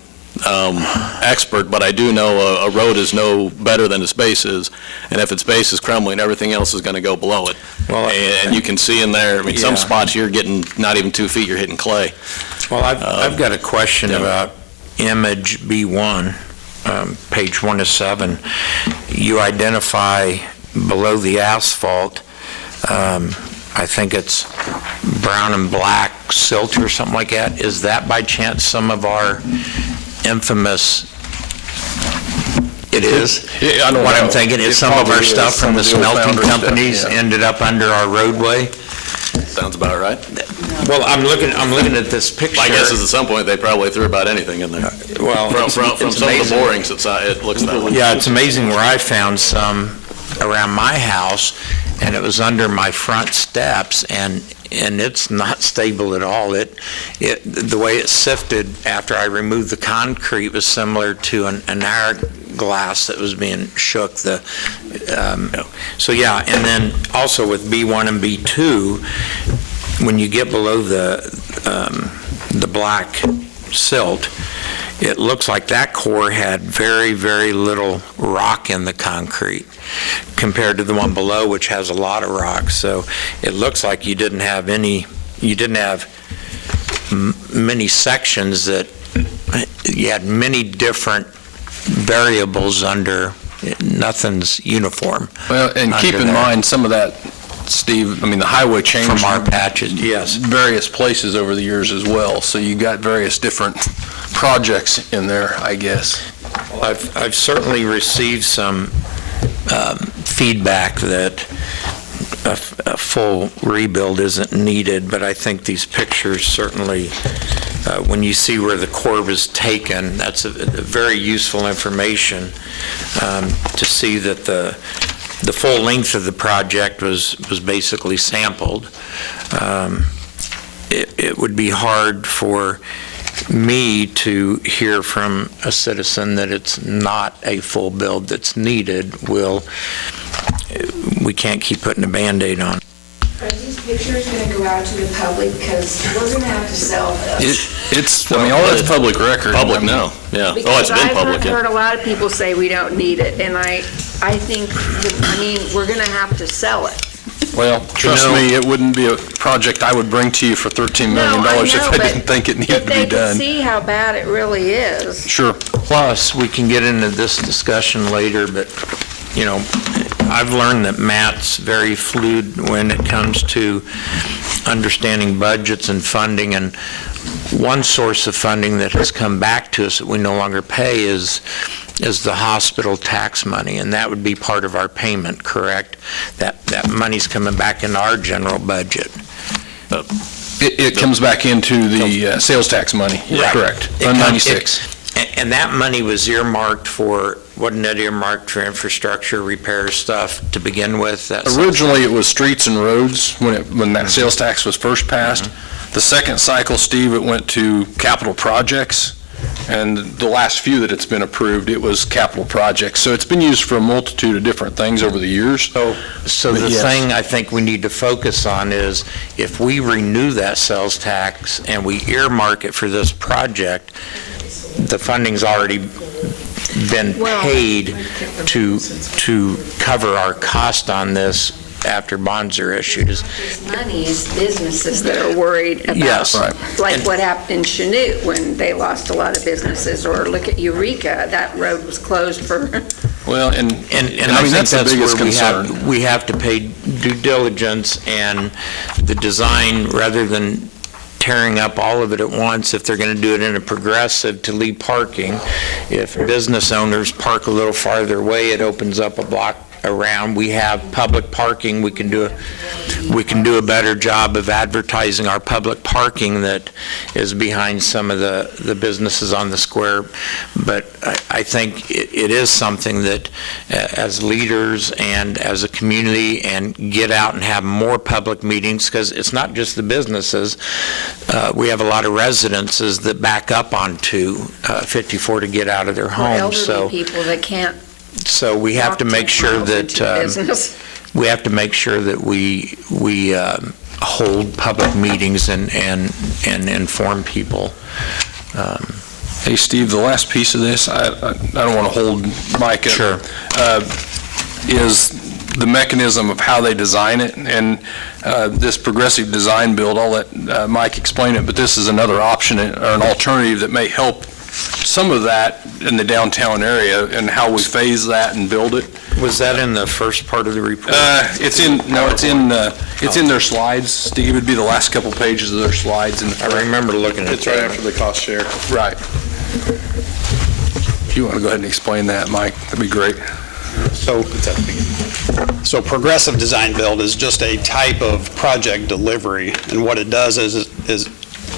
expert, but I do know a road is no better than its base is, and if its base is crumbling, everything else is going to go below it. Well, and you can see in there, I mean, some Yeah. spots you're getting not even 2 feet, you're hitting clay. Well, I've got a question about image B1, page 1 of 7. You identify below the asphalt, I think it's brown and black silt or something like that. Is that by chance some of our infamous, it is? Yeah, I know What I'm thinking is some of our stuff from the smelting companies yeah. ended up under our roadway? Sounds about right. Well, I'm looking at this picture. My guess is at some point, they probably threw about anything in there. Well, From it's some of the amazing. borings, it looks that way. Yeah, it's amazing where I found some around my house, and it was under my front steps, and it's not stable at all. The way it sifted after I removed the concrete was similar to an hourglass that was being shook. So yeah, and then also with B1 and B2, when you get below the black silt, it looks like that core had very, very little rock in the concrete compared to the one below, which has a lot of rock. So it looks like you didn't have many sections that, you had many different variables under, nothing's uniform. Well, and keep in mind, some of that, Steve, I mean, the highway changed From our patches, yes. various places over the years as well, so you got various different projects in there, I guess. I've certainly received some feedback that a full rebuild isn't needed, but I think these pictures certainly, when you see where the core was taken, that's a very useful information to see that the full length of the project was basically sampled. It would be hard for me to hear from a citizen that it's not a full build that's needed. We can't keep putting a Band-Aid on. Are these pictures going to go out to the public? Because we're going to have to sell this. I mean, all that's public record. Public now, yeah. Oh, it's been public, I've yeah. heard a lot of people say we don't need it, and I think, we're going to have to sell it. Well, trust me, it wouldn't be a project I would bring to you for $13 million if I didn't think it needed to be If they done. could see how bad it really is. Sure. Plus, we can get into this discussion later, but, you know, I've learned that Matt's very fluid when it comes to understanding budgets and funding, and one source of funding that has come back to us that we no longer pay is the hospital tax money, and that would be part of our payment, correct? That money's coming back into our general budget. It comes back into the sales tax money. Right. Correct. Fund 96. And that money was earmarked for, wasn't it earmarked for infrastructure, repair stuff to begin with? Originally, it was streets and roads when that sales tax was first passed. The second cycle, Steve, it went to capital projects. And the last few that it's been approved, it was capital projects. So it's been used for a multitude of different things over the years. So the thing I think we need to focus on is if we renew that sales tax and we earmark it for this project, the funding's already been paid to cover our cost on this after bonds are issued. Money is businesses that are worried about. Yes. Like what happened in Chanute when they lost a lot of businesses, or look at Eureka, that road was closed for. Well, and I mean, think that's the biggest where concern. we have to pay due diligence, and the design, rather than tearing up all of it at once, if they're going to do it in a progressive to leave parking, if business owners park a little farther away, it opens up a block around. We have public parking. We can do a better job of advertising our public parking that is behind some of the businesses on the square. But I think it is something that as leaders and as a community, and get out and have more public meetings, because it's not just the businesses. We have a lot of residences that back up onto 54 to get out of their homes. Elderly people that can't. So we have to make sure that we hold public meetings and inform people. Hey, Steve, the last piece of this, I don't want to hold Mike up. Sure. Is the mechanism of how they design it, and this progressive design build. I'll let Mike explain it, but this is another option or an alternative that may help some of that in the downtown area, and how we phase that and build it. Was that in the first part of the report? It's in their slides, Steve. It'd be the last couple pages of their slides. And I remember looking at it. It's right after the cost share. Right. If you want to go ahead and explain that, Mike, that'd be great. So progressive design build is just a type of project delivery, and what it does is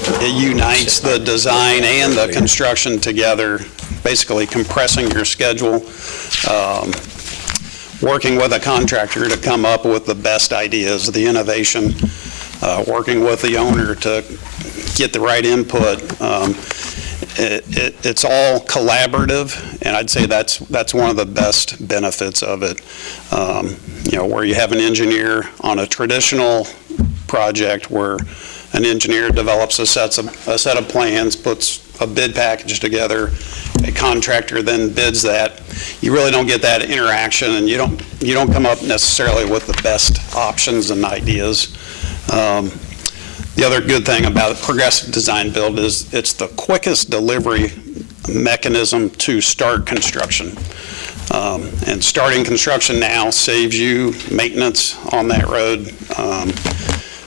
it unites the design and the construction together, basically compressing your schedule, working with a contractor to come up with the best ideas, the innovation, working with the owner to get the right input. It's all collaborative, and I'd say that's one of the best benefits of it. Where you have an engineer on a traditional project where an engineer develops a set of plans, puts a bid package together, a contractor then bids that. You really don't get that interaction, and you don't come up necessarily with the best options and ideas. The other good thing about progressive design build is it's the quickest delivery mechanism to start construction. And starting construction now saves you maintenance on that road.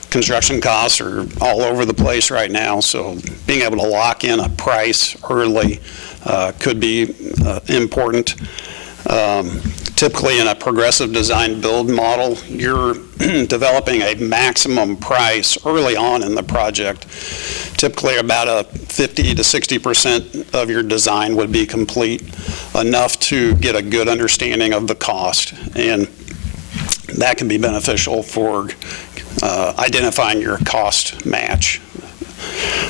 Construction costs are all over the place right now, so being able to lock in a price early could be important. Typically in a progressive design build model, you're developing a maximum price early on in the project. Typically about a 50 to 60% of your design would be complete, enough to get a good understanding of the cost, and that can be beneficial for identifying your cost match.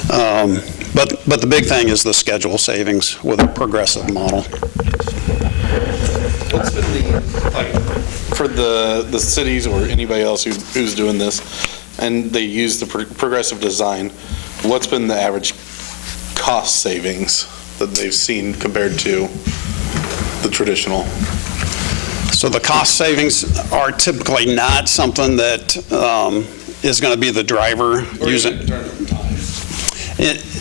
But the big thing is the schedule savings with a progressive model. What's been for the cities or anybody else who's doing this, and they use the progressive design, what's been the average cost savings that they've seen compared to the traditional? So the cost savings are typically not something that is going to be the driver using.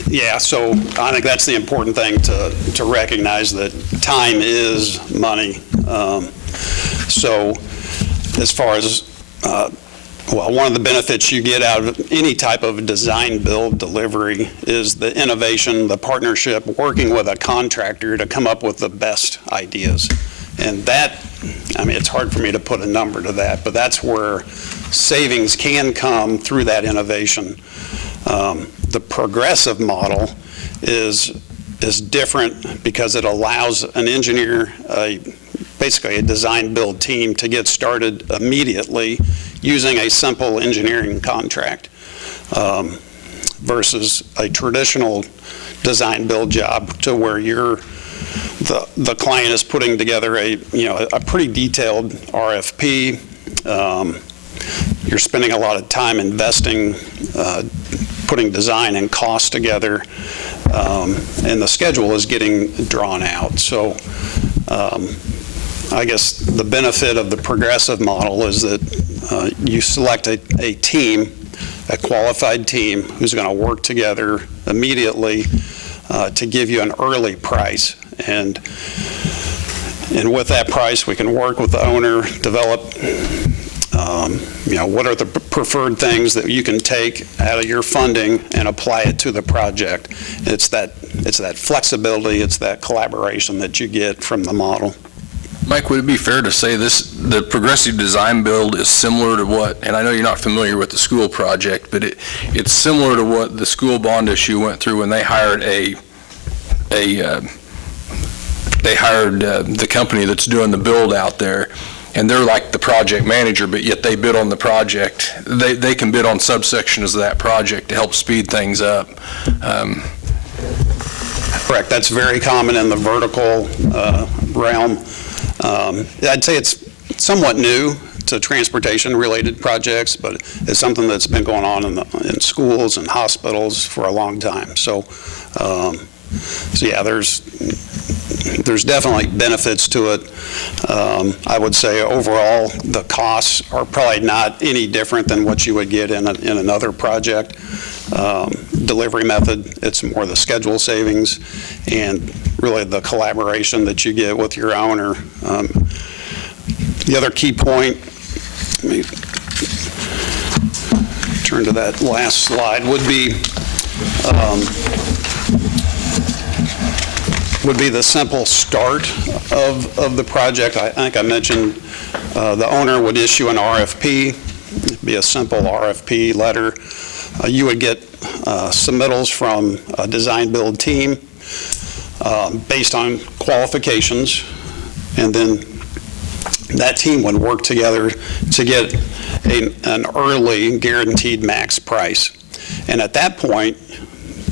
Yeah, so I think that's the important thing to recognize, that time is money. So as far as, well, one of the benefits you get out of any type of design, build, delivery is the innovation, the partnership, working with a contractor to come up with the best ideas. And that, I mean, it's hard for me to put a number to that, but that's where savings can come through that innovation. The progressive model is different because it allows an engineer, basically a design build team, to get started immediately using a simple engineering contract versus a traditional design build job to where the client is putting together a pretty detailed RFP. You're spending a lot of time investing, putting design and cost together, and the schedule is getting drawn out. So I guess the benefit of the progressive model is that you select a team, a qualified team, who's going to work together immediately to give you an early price. And with that price, we can work with the owner, develop what are the preferred things that you can take out of your funding and apply it to the project. It's that flexibility, it's that collaboration that you get from the model. Mike, would it be fair to say the progressive design build is similar to what, and I know you're not familiar with the school project, but it's similar to what the school bond issue went through when they hired the company that's doing the build out there, and they're like the project manager, but yet they bid on the project. They can bid on subsections of that project to help speed things up. Correct. That's very common in the vertical realm. I'd say it's somewhat new to transportation-related projects, but it's something that's been going on in schools and hospitals for a long time. So yeah, there's definitely benefits to it. I would say overall, the costs are probably not any different than what you would get in another project. Delivery method, it's more the schedule savings and really the collaboration that you get with your owner. The other key point, let me turn to that last slide, would be the simple start of the project. I think I mentioned the owner would issue an RFP. It'd be a simple RFP letter. You would get submittals from a design build team based on qualifications, and then that team would work together to get an early guaranteed max price. And at that point,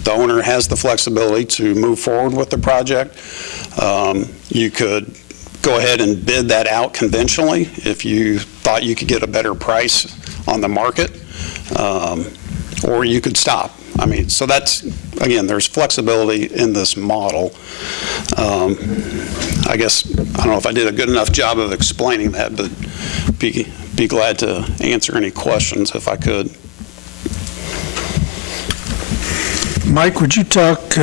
the owner has the flexibility to move forward with the project. You could go ahead and bid that out conventionally if you thought you could get a better price on the market, or you could stop. I mean, so that's, again, there's flexibility in this model. I guess, I don't know if I did a good enough job of explaining that, but be glad to answer any questions if I could. Mike, would you talk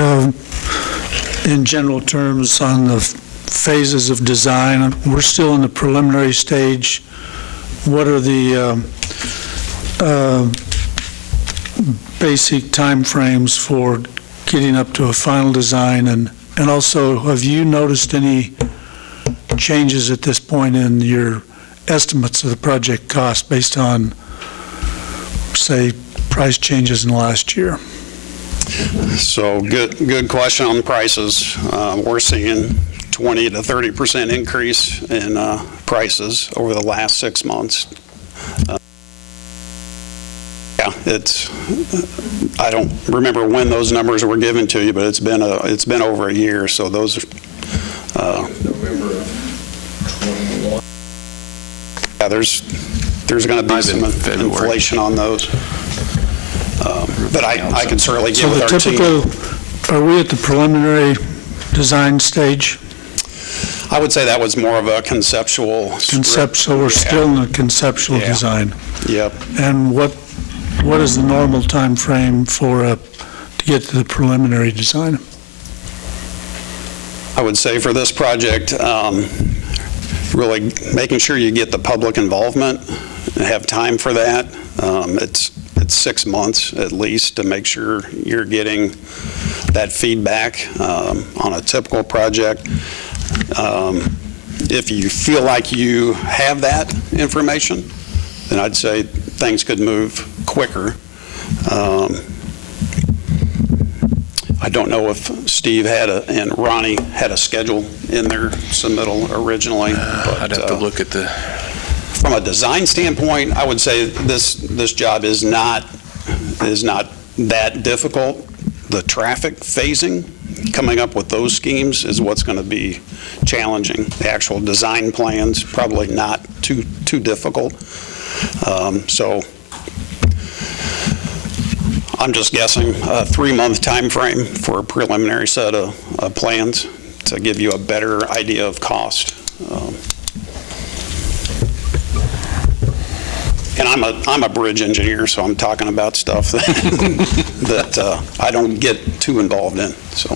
in general terms on the phases of design? We're still in the preliminary stage. What are the basic timeframes for getting up to a final design? And also, have you noticed any changes at this point in your estimates of the project cost based on, say, price changes in the last year? So good question on prices. We're seeing 20 to 30% increase in prices over the last 6 months. Yeah, I don't remember when those numbers were given to you, but it's been over a year. So those November of 21. Yeah, there's going to be some inflation on those. But I can certainly get with our team. So are we at the preliminary design stage? I would say that was more of a conceptual. Conceptual, we're still in the conceptual design. Yep. And what is the normal time frame to get to the preliminary design? I would say for this project, really making sure you get the public involvement and have time for that. It's 6 months at least to make sure you're getting that feedback on a typical project. If you feel like you have that information, then I'd say things could move quicker. I don't know if Steve and Ronnie had a schedule in their submittal originally. But, I'd have to look at the... From a design standpoint, I would say this job is not that difficult. The traffic phasing, coming up with those schemes is what's going to be challenging. The actual design plans, probably not too difficult. So I'm just guessing a 3-month time frame for a preliminary set of plans to give you a better idea of cost. And I'm a bridge engineer, so I'm talking about stuff that I don't get too involved in. So.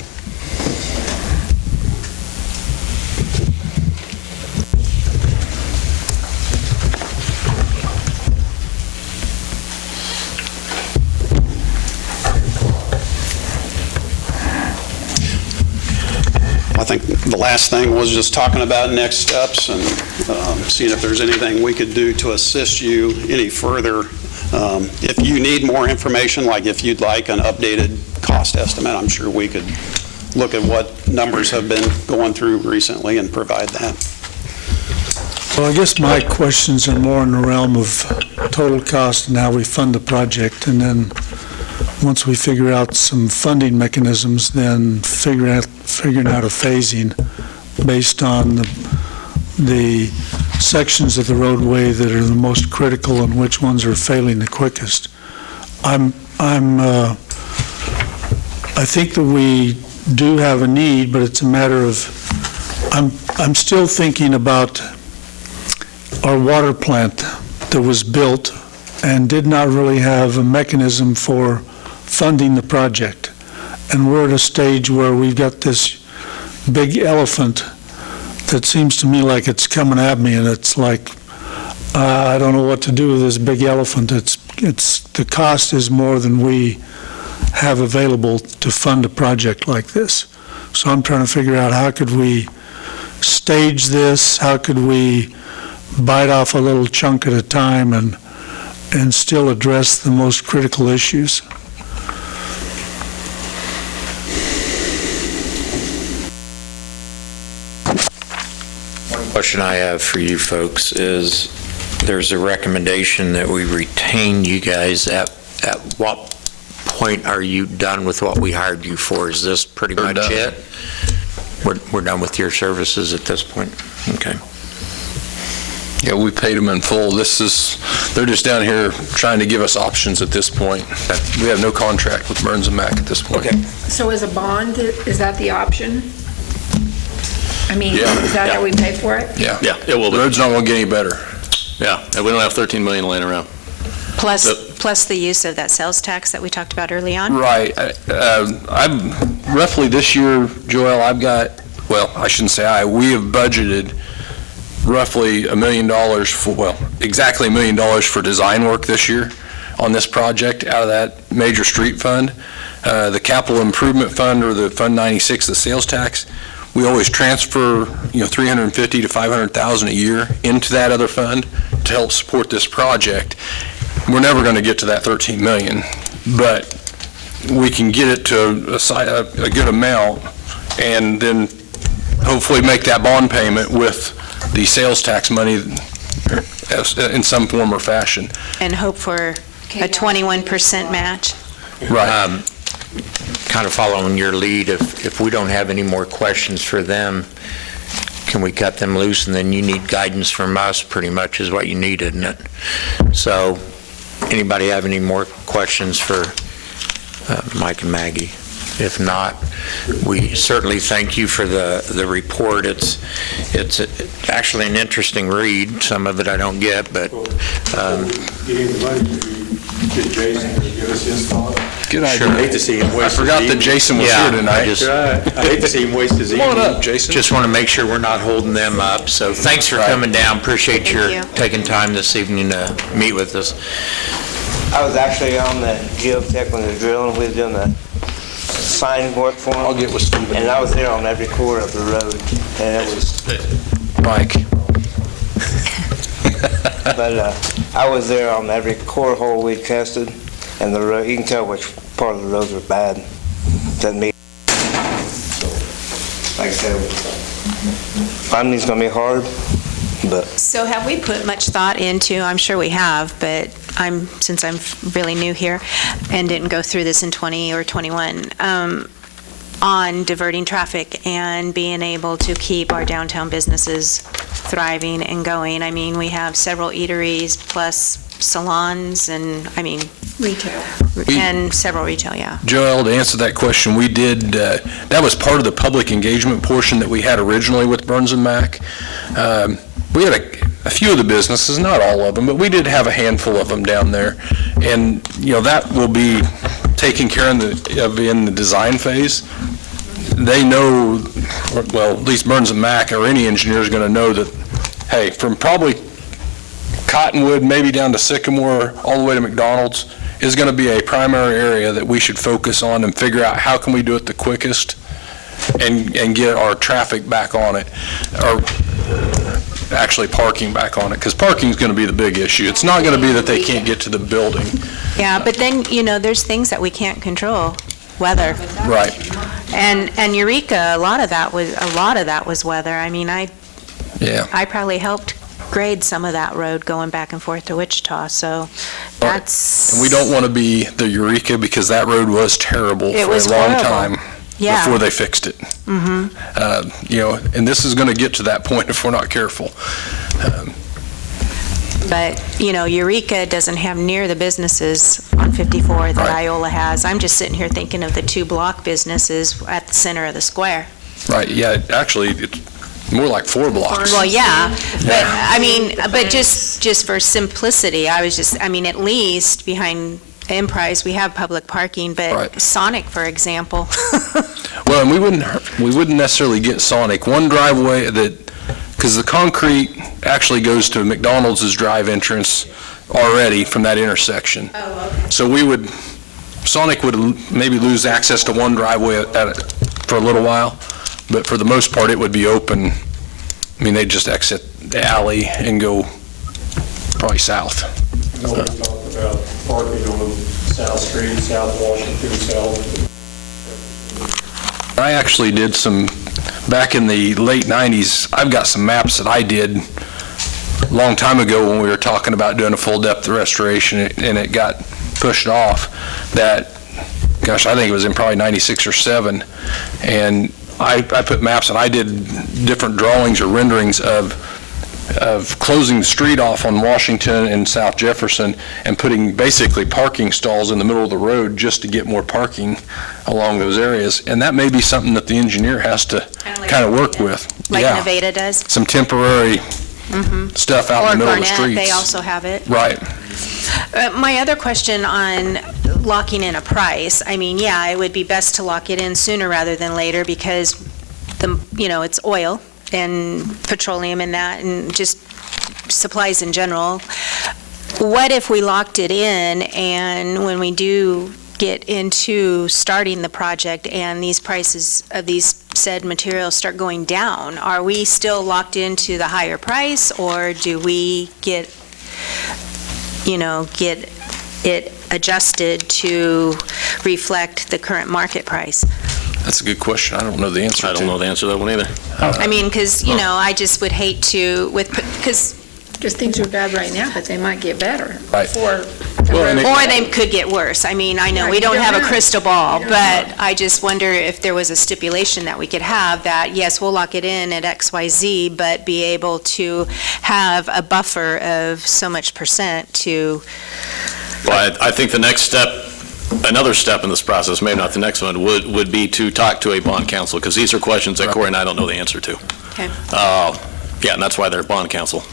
I think the last thing was just talking about next steps and seeing if there's anything we could do to assist you any further. If you need more information, like if you'd like an updated cost estimate, I'm sure we could look at what numbers have been going through recently and provide that. Well, I guess my questions are more in the realm of total cost and how we fund the project, and then once we figure out some funding mechanisms, then figuring out a phasing based on the sections of the roadway that are the most critical and which ones are failing the quickest. I think that we do have a need, but it's a matter of, I'm still thinking about our water plant that was built and did not really have a mechanism for funding the project. And we're at a stage where we've got this big elephant that seems to me like it's coming at me, and it's like, I don't know what to do with this big elephant. The cost is more than we have available to fund a project like this. So I'm trying to figure out how could we stage this, how could we bite off a little chunk at a time and still address the most critical issues. One question I have for you folks is, there's a recommendation that we retain you guys. At what point are you done with what we hired you for? Is this pretty much it? We're done with your services at this point? Okay. Yeah, we paid them in full. They're just down here trying to give us options at this point. We have no contract with Burns & Mac at this point. Okay. So is a bond, is that the option? I mean, Yeah. is that how we pay for it? Yeah. Yeah, it will The be. road's not going to get any better. Yeah, and we don't have 13 million laying around. Plus the use of that sales tax that we talked about early on? Right. I'm roughly this year, Joel, I shouldn't say we have budgeted roughly $1 million exactly $1 million for design work this year on this project out of that major street fund. The capital improvement fund, or the Fund 96, the sales tax, we always transfer, $350,000 to $500,000 a year into that other fund to help support this project. We're never going to get to that 13 million, but we can get it to a good amount, and then hopefully make that bond payment with the sales tax money in some form or fashion. And hope for a 21% match? Right. Kind of following your lead, if we don't have any more questions for them, can we cut them loose, and then you need guidance from us, pretty much is what you need, isn't it? So, anybody have any more questions for Mike and Maggie? If not, we certainly thank you for the report. It's actually an interesting read. Some of it I don't get, but Getting the money, get Jason to give us his thought. Good idea. I hate to see him waste I his forgot that evening. Jason was Yeah, here tonight. I hate to see him waste his Come on evening. up, Jason. just want to make sure we're not holding them up. So thanks for coming down. Appreciate Thank your you. taking time this evening to meet with us. I was actually on the geotech when they were drilling. We was doing the sign work for them. I'll get with Stephen. And I was there on every corner of the road, and it was, Mike? but I was there on every core hole we tested, and the road, you can tell which part of the roads were bad. Doesn't mean, like I said, funding's gonna be hard, but So have we put much thought into, I'm sure we have, but since I'm really new here and didn't go through this in 20 or 21, on diverting traffic and being able to keep our downtown businesses thriving and going? I mean, we have several eateries plus salons and, Retail. and several retail, yeah. Joel, to answer that question, we did, that was part of the public engagement portion that we had originally with Burns and Mac. We had a few of the businesses, not all of them, but we did have a handful of them down there. And, that will be taken care of in the design phase. They know, well, at least Burns and Mac or any engineer is going to know that, hey, from probably Cottonwood, maybe down to Sycamore, all the way to McDonald's, is going to be a primary area that we should focus on and figure out how can we do it the quickest and get our traffic back on it, or actually parking back on it, because parking is going to be the big issue. It's not going to be that they can't get to the building. Yeah, but then, there's things that we can't control, weather. Right. And Eureka, a lot of that was weather. Yeah. I probably helped grade some of that road going back and forth to Wichita, so that's... And we don't want to be the Eureka, because that road was terrible It for was a long horrible. time Yeah. before they fixed it. And this is going to get to that point if we're not careful. But, Eureka doesn't have near the businesses on 54 that Iola has. I'm just sitting here thinking of the 2-block businesses at the center of the square. Right, yeah, actually, it's more like 4 blocks. Well, yeah, but just for simplicity, I was just, at least behind Emprise, we have public parking, but Right. Sonic, for example. Well, and we wouldn't necessarily get Sonic. One driveway because the concrete actually goes to McDonald's drive entrance already from that intersection. Oh, okay. So Sonic would maybe lose access to one driveway for a little while, but for the most part, it would be open. They'd just exit the alley and go probably south. Nobody talked about parking on South Street, South Washington, South. I actually did back in the late 90s, I've got some maps that I did a long time ago when we were talking about doing a full depth restoration, and it got pushed off. I think it was in probably 96 or 7. And I put maps, and I did different drawings or renderings of closing the street off on Washington and South Jefferson and putting basically parking stalls in the middle of the road just to get more parking along those areas. And that may be something that the engineer has to kind of work with. Like Yeah. Nevada does. Some temporary stuff out in the middle of the streets. Or Garnett, they also have it. Right. My other question on locking in a price, it would be best to lock it in sooner rather than later, because it's oil and petroleum and that, and just supplies in general. What if we locked it in, and when we do get into starting the project and these prices of these said materials start going down, are we still locked into the higher price, or do we get it adjusted to reflect the current market price? That's a good question. I don't know the answer to. I don't know the answer to that one either. Because, I just would hate to, because things are bad right now, but they might get better. Right. Or they could get worse. I know we don't have a crystal ball, but I just wonder if there was a stipulation that we could have that, yes, we'll lock it in at XYZ, but be able to have a buffer of so much percent to... Well, I think the next step another step in this process, maybe not the next one, would be to talk to a bond counsel, because these are questions that Corey and I don't know the answer to. Okay. Yeah, and that's why they're bond counsel.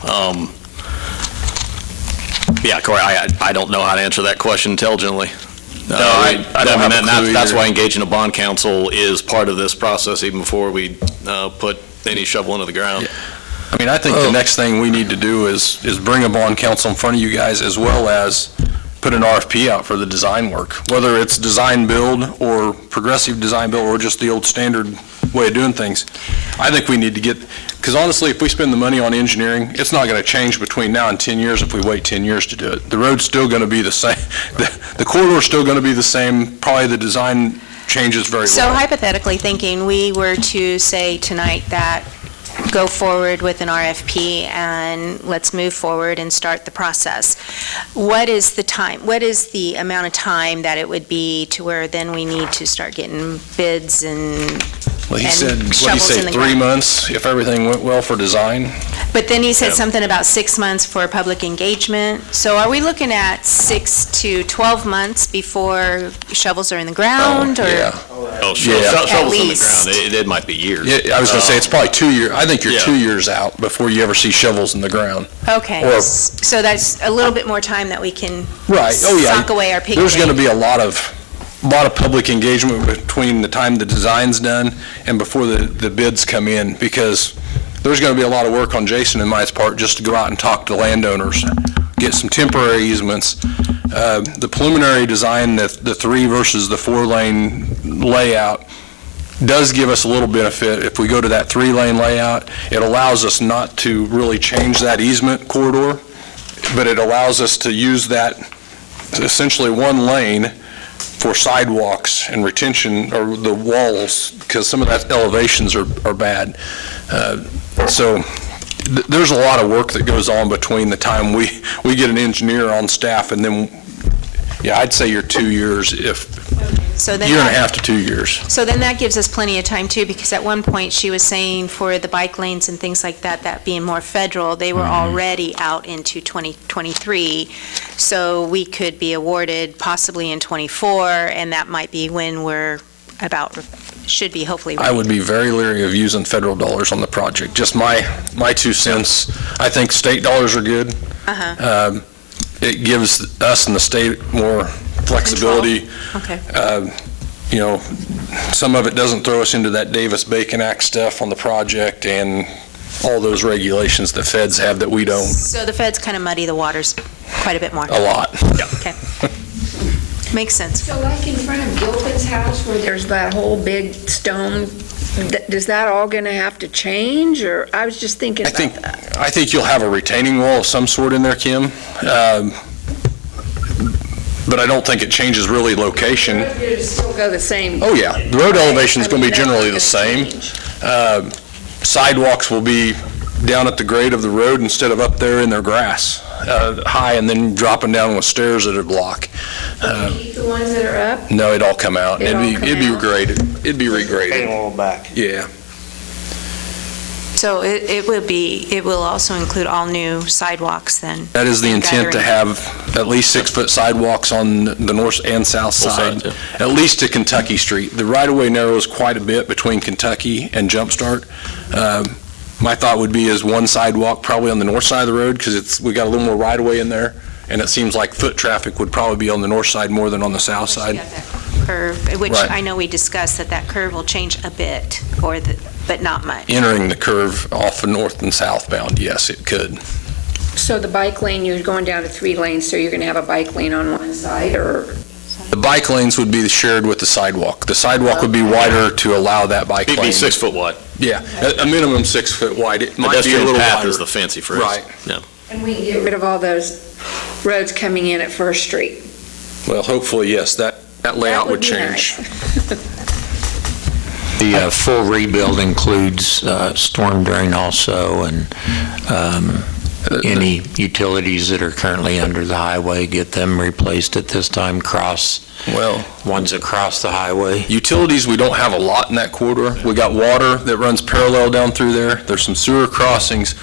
Yeah, Corey, I don't know how to answer that question intelligently. I don't have a clue that's either. why engaging a bond counsel is part of this process, even before we put any shovel into the ground. Yeah. I mean, I think the next thing we need to do is bring a bond counsel in front of you guys, as well as put an RFP out for the design work, whether it's design build or progressive design build or just the old standard way of doing things. I think we need to get, because honestly, if we spend the money on engineering, it's not going to change between now and 10 years if we wait 10 years to do it. The road's still going to be the same. The corridor's still going to be the same. Probably the design changes very So little. hypothetically thinking, we were to say tonight that go forward with an RFP and let's move forward and start the process. What is the time, what is the amount of time that it would be to where then we need to start getting bids and Well, he and said, what did he shovels in say, the 3 ground? months if everything went well for design? But then he said Yeah. something about 6 months for public engagement. So are we looking at 6 to 12 months before shovels are in the ground? Or Yeah. Oh, Yeah. shovels in the least. ground, it might be years. Yeah, I was going to say, it's probably 2 years. I think you're Yeah. 2 years out before you ever see shovels in the ground. Okay, Or- so that's a little bit more time that we can Right, oh yeah. sock away our pig. There's going to be a lot of public engagement between the time the design's done and before the bids come in, because there's going to be a lot of work on Jason and my part just to go out and talk to landowners, get some temporary easements. The preliminary design, the 3 versus the 4-lane layout, does give us a little benefit. If we go to that 3-lane layout, it allows us not to really change that easement corridor, but it allows us to use that essentially 1 lane for sidewalks and retention, or the walls, because some of that elevations are bad. So there's a lot of work that goes on between the time we get an engineer on staff and then, yeah, I'd say you're 2 years, So then year and a that- half to 2 years. So then that gives us plenty of time too, because at one point she was saying for the bike lanes and things like that, that being more federal, they were already out into 2023. So we could be awarded possibly in '24, and that might be when we're should be hopefully ready. I would be very leery of using federal dollars on the project. Just my 2 cents. I think state dollars are good. Uh-huh. It gives us and the state more flexibility. Okay. You know, some of it doesn't throw us into that Davis-Bacon Act stuff on the project and all those regulations the feds have that we don't, So the feds kind of muddy the waters quite a bit more. a lot. Okay. Makes sense. So like in front of Gilpin's house where there's that whole big stone, is that all going to have to change? Or I was just thinking I about that. think you'll have a retaining wall of some sort in there, Kim. But I don't think it changes really location. It'll still go the same. Oh, yeah. The road elevation is I going to mean, be generally the that's same. not gonna change. Sidewalks will be down at the grade of the road instead of up there in their grass, high, and then dropping down with stairs that are block. Keep the ones that are up? No, it'd all come out. It'd all It'd come be out? regraded. It'd be Paint regraded. them all back. Yeah. So it will also include all new sidewalks then? That is the intent, to Gathering. have at least 6-foot sidewalks on the north and south side, sides, at least to Kentucky Street. The right-of-way narrows quite a bit between Kentucky and Jumpstart. My thought would be is 1 sidewalk probably on the north side of the road, because we got a little more right-of-way in there, and it seems like foot traffic would probably be on the north side more than on the south Plus you side. got that curve, which Right. I know we discussed that curve will change a bit, but not much. Entering the curve off of north and southbound, yes, it could. So the bike lane, you're going down to 3 lanes, so you're going to have a bike lane on one side, or? The bike lanes would be shared with the sidewalk. The sidewalk would be wider to allow that bike It'd lane. be 6 foot wide. Yeah, a minimum 6 foot wide. It might be a Pedestrian little path wider. is the fancy phrase. Right. Yeah. And we can get rid of all those roads coming in at First Street. Well, hopefully, yes, that layout That would be change. nice. The full rebuild includes storm drain also, and any utilities that are currently under the highway, get them replaced at this time, Well, ones across the highway. utilities, we don't have a lot in that corridor. We got water that runs parallel down through there. There's some sewer crossings.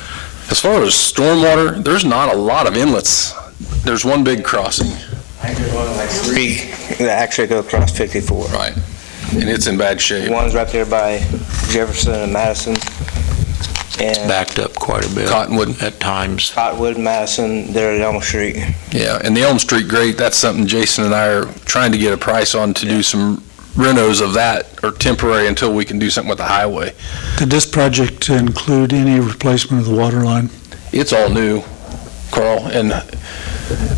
As far as stormwater, there's not a lot of inlets. There's one big crossing. I did one like 3 that actually go across 54. Right. And it's in bad shape. One's right there by Jefferson and Madison. And Backed up quite a bit. Cottonwood. At times. Cottonwood, Madison, there at Elm Street. Yeah, and the Elm Street grate, that's something Jason and I are trying to get a price on to do some renos of that, or temporary until we can do something with the highway. Did this project include any replacement of the water line? It's all new, Carl, and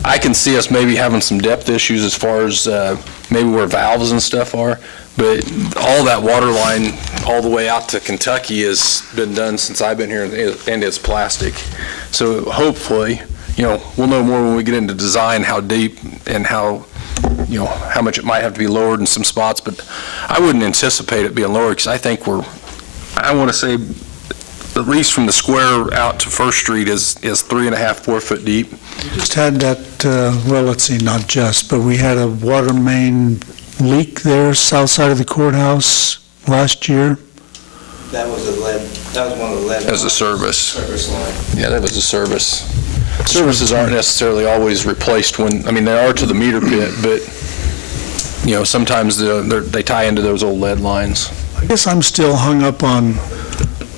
I can see us maybe having some depth issues as far as maybe where valves and stuff are, but all that water line all the way out to Kentucky has been done since I've been here, and it's plastic. So hopefully, we'll know more when we get into design, how deep and how much it might have to be lowered in some spots, but I wouldn't anticipate it being lower, because I think I want to say, at least from the square out to First Street is 3.5, 4 foot deep. Just had that, well, let's see, not just, but we had a water main leak there, south side of the courthouse last year. That was one of the lead. That was a service. Line. Yeah, that was a service. Services aren't necessarily always replaced they are to the meter pit, but, sometimes they tie into those old lead lines. I guess I'm still hung up on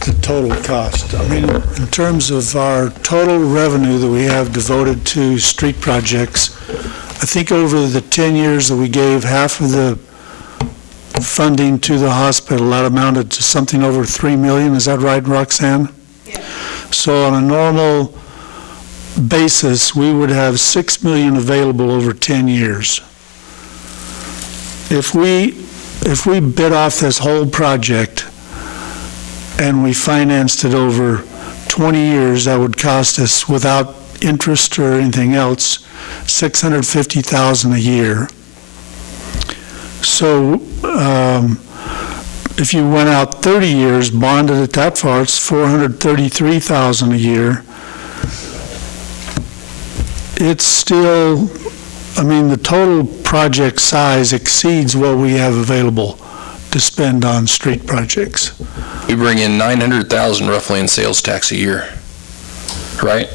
the total cost. In terms of our total revenue that we have devoted to street projects, I think over the 10 years that we gave half of the funding to the hospital, that amounted to something over $3 million. Is that right, Roxanne? Yeah. So on a normal basis, we would have $6 million available over 10 years. If we bid off this whole project and we financed it over 20 years, that would cost us, without interest or anything else, $650,000 a year. So if you went out 30 years, bonded it that far, it's $433,000 a year. It's still, the total project size exceeds what we have available to spend on street projects. We bring in $900,000 roughly in sales tax a year, right?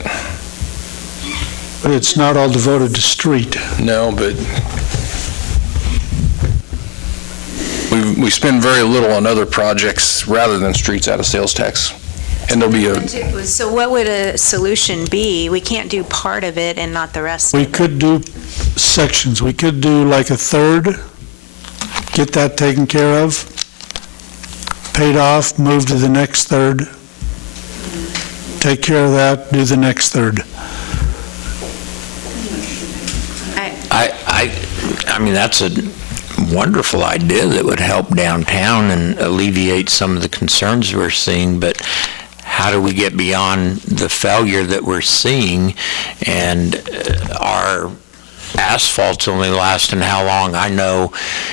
But it's not all devoted to street. No, but we spend very little on other projects rather than streets out of sales tax. And there'll be So what would a solution be? We can't do part of it and not the rest of We it. could do sections. We could do like a third, get that taken care of, paid off, move to the next third, take care of that, do the next third. That's a wonderful idea that would help downtown and alleviate some of the concerns we're seeing, but how do we get beyond the failure that we're seeing? And our asphalt's only lasting how long? I know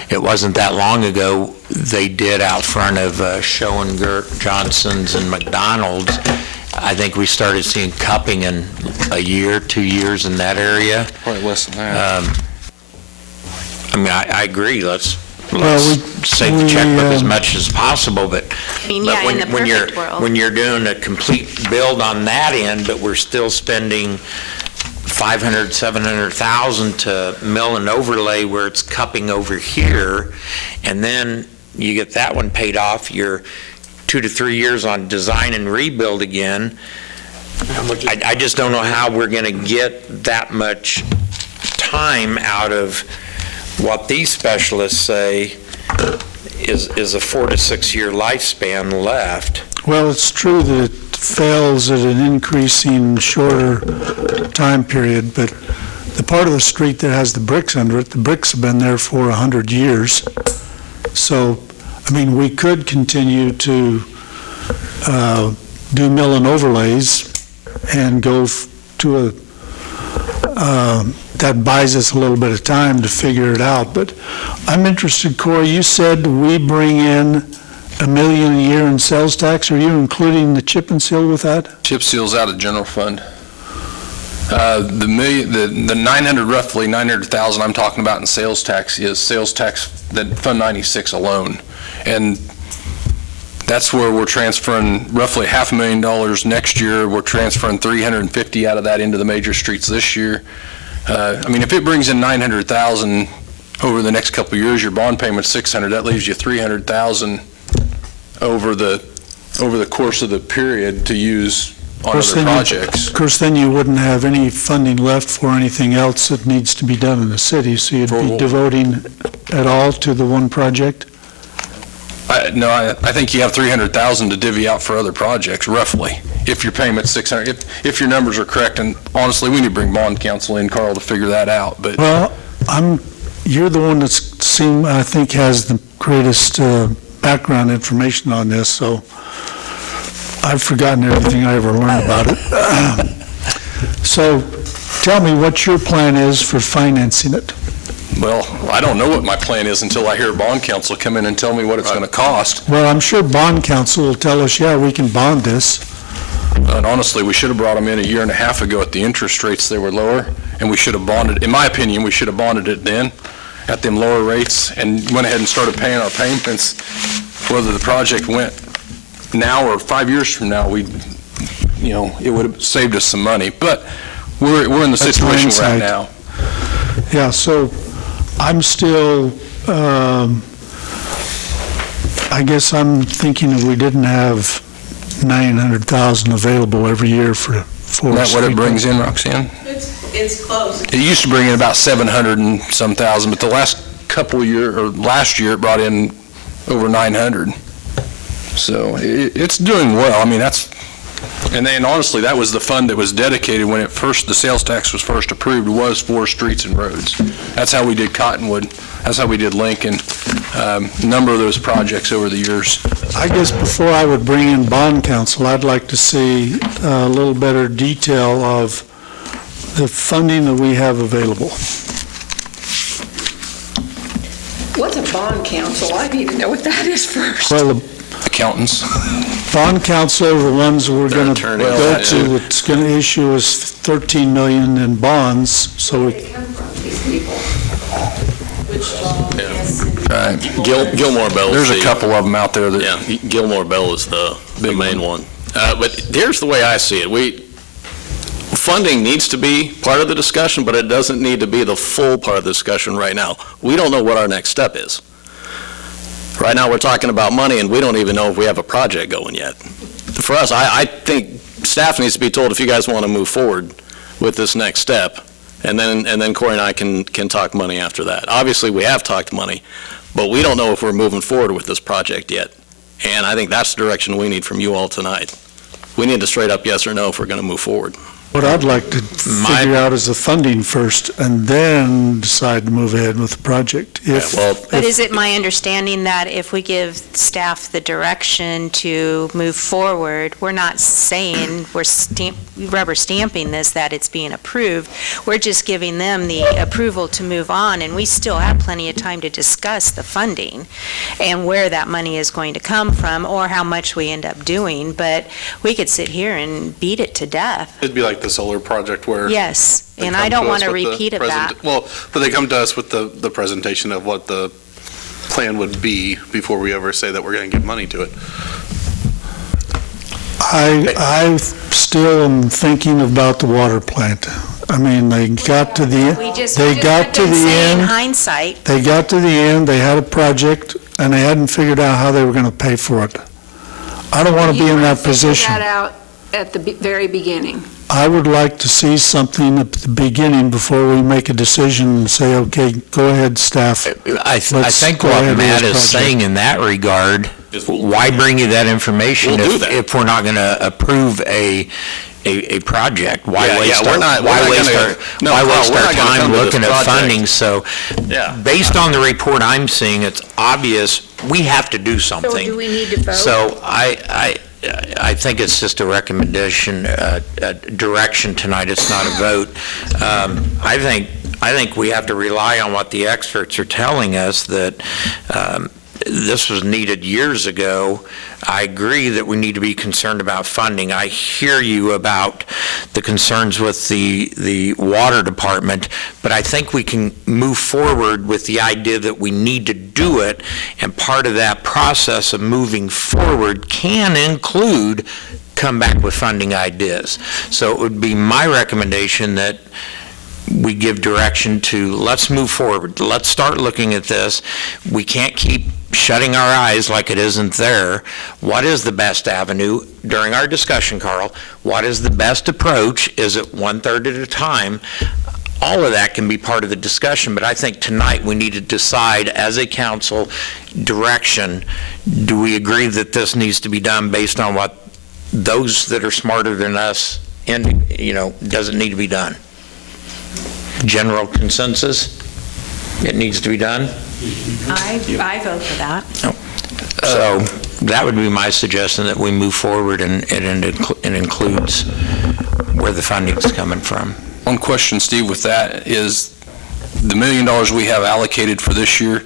it wasn't that long ago they did out front of Schoengert, Johnson's, and McDonald's. I think we started seeing cupping in a year, 2 years in that area. Probably less than that. I agree. Let's save the checkbook as much as possible, but in the perfect world. When you're doing a complete build on that end, but we're still spending $500,000, $700,000 to mill and overlay where it's cupping over here, and then you get that one paid off, you're 2 to 3 years on design and rebuild again. I just don't know how we're going to get that much time out of what these specialists say is a 4 to 6 year lifespan left. Well, it's true that it fails at an increasing shorter time period, but the part of the street that has the bricks under it, the bricks have been there for 100 years. So, we could continue to do mill and overlays and go to that buys us a little bit of time to figure it out. But I'm interested, Corey, you said we bring in $1 million a year in sales tax. Are you including the chip and seal with that? Chip seal's out of general fund. The 900, roughly 900,000 I'm talking about in sales tax is sales tax, that Fund 96 alone. And that's where we're transferring roughly $500,000 next year. We're transferring 350 out of that into the major streets this year. I mean, if it brings in 900,000 over the next couple of years, your bond payment's 600, that leaves you 300,000 over the course of the period to use on other projects. Of course, then you wouldn't have any funding left for anything else that needs to be done in the city, so you'd be devoting it all to the one project? No, I think you have 300,000 to divvy out for other projects, roughly, if your payment's 600, if your numbers are correct, and honestly, we need to bring bond counsel in, Carl, to figure that out, but. Well, you're the one I think has the greatest background information on this, so I've forgotten everything I ever learned about it. So tell me what your plan is for financing it. Well, I don't know what my plan is until I hear bond counsel come in and tell me what it's going to cost. Well, I'm sure bond counsel will tell us, yeah, we can bond this. And honestly, we should have brought them in a year and a half ago at the interest rates they were lower, and we should have bonded, in my opinion, we should have bonded it then at them lower rates and went ahead and started paying our payments, whether the project went now or 5 years from now, it would have saved us some money. But we're in the situation we're at now. Yeah, so I'm still, I guess I'm thinking that we didn't have 900,000 available every year for Isn't that what it brings in, Roxanne? It's close. It used to bring in about 700 and some thousand, but the last couple of years, or last year, it brought in over 900. So it's doing well. I mean, and then honestly, that was the fund that was dedicated when the sales tax was first approved, was for streets and roads. That's how we did Cottonwood. That's how we did Lincoln. A number of those projects over the years. I guess before I would bring in bond counsel, I'd like to see a little better detail of the funding that we have available. What's a bond counsel? I need to know what that is first. Well, accountants. Bond counsel, the ones we're going to go to, it's going to issue us $13 million in bonds, so Where do they come from, these people? Right. Gilmore Bell. There's a couple of them out there that. Yeah, Gilmore Bell is the main one. But here's the way I see it. Funding needs to be part of the discussion, but it doesn't need to be the full part of the discussion right now. We don't know what our next step is. Right now, we're talking about money, and we don't even know if we have a project going yet. For us, I think staff needs to be told if you guys want to move forward with this next step, and then Corey and I can talk money after that. Obviously, we have talked money, but we don't know if we're moving forward with this project yet. And I think that's the direction we need from you all tonight. We need a straight up yes or no if we're going to move forward. what I'd like to figure out is the funding first, and then decide to move ahead with the project. But is it my understanding that if we give staff the direction to move forward, we're not saying we're rubber stamping this, that it's being approved, we're just giving them the approval to move on, and we still have plenty of time to discuss the funding and where that money is going to come from, or how much we end up doing, but we could sit here and beat it to death. It'd be like the solar project where. Yes, and I don't want a repeat of that. Well, but they come to us with the presentation of what the plan would be before we ever say that we're going to give money to it. I still am thinking about the water plant. I mean, they got to the end. They got to the end. Hindsight. They got to the end, they had a project, and they hadn't figured out how they were going to pay for it. I don't want to be in that position. You want to figure that out at the very beginning. I would like to see something at the beginning before we make a decision and say, okay, go ahead, staff. I think what Matt is saying in that regard, why bring you that information if we're not going to approve a project? Why waste our time looking at funding? So based on the report I'm seeing, it's obvious we have to do something. So do we need to vote? So I think it's just a recommendation, a direction tonight. It's not a vote. I think we have to rely on what the experts are telling us, that this was needed years ago. I agree that we need to be concerned about funding. I hear you about the concerns with the water department, but I think we can move forward with the idea that we need to do it, and part of that process of moving forward can include come back with funding ideas. So it would be my recommendation that we give direction to, let's move forward, let's start looking at this. We can't keep shutting our eyes like it isn't there. What is the best avenue? During our discussion, Carl, what is the best approach? Is it 1/3 at a time? All of that can be part of the discussion, but I think tonight we need to decide as a council direction, do we agree that this needs to be done based on what those that are smarter than us, and, does it need to be done? General consensus, it needs to be done? I vote for that. So that would be my suggestion, that we move forward and it includes where the funding's coming from. One question, Steve, with that is the $1 million we have allocated for this year.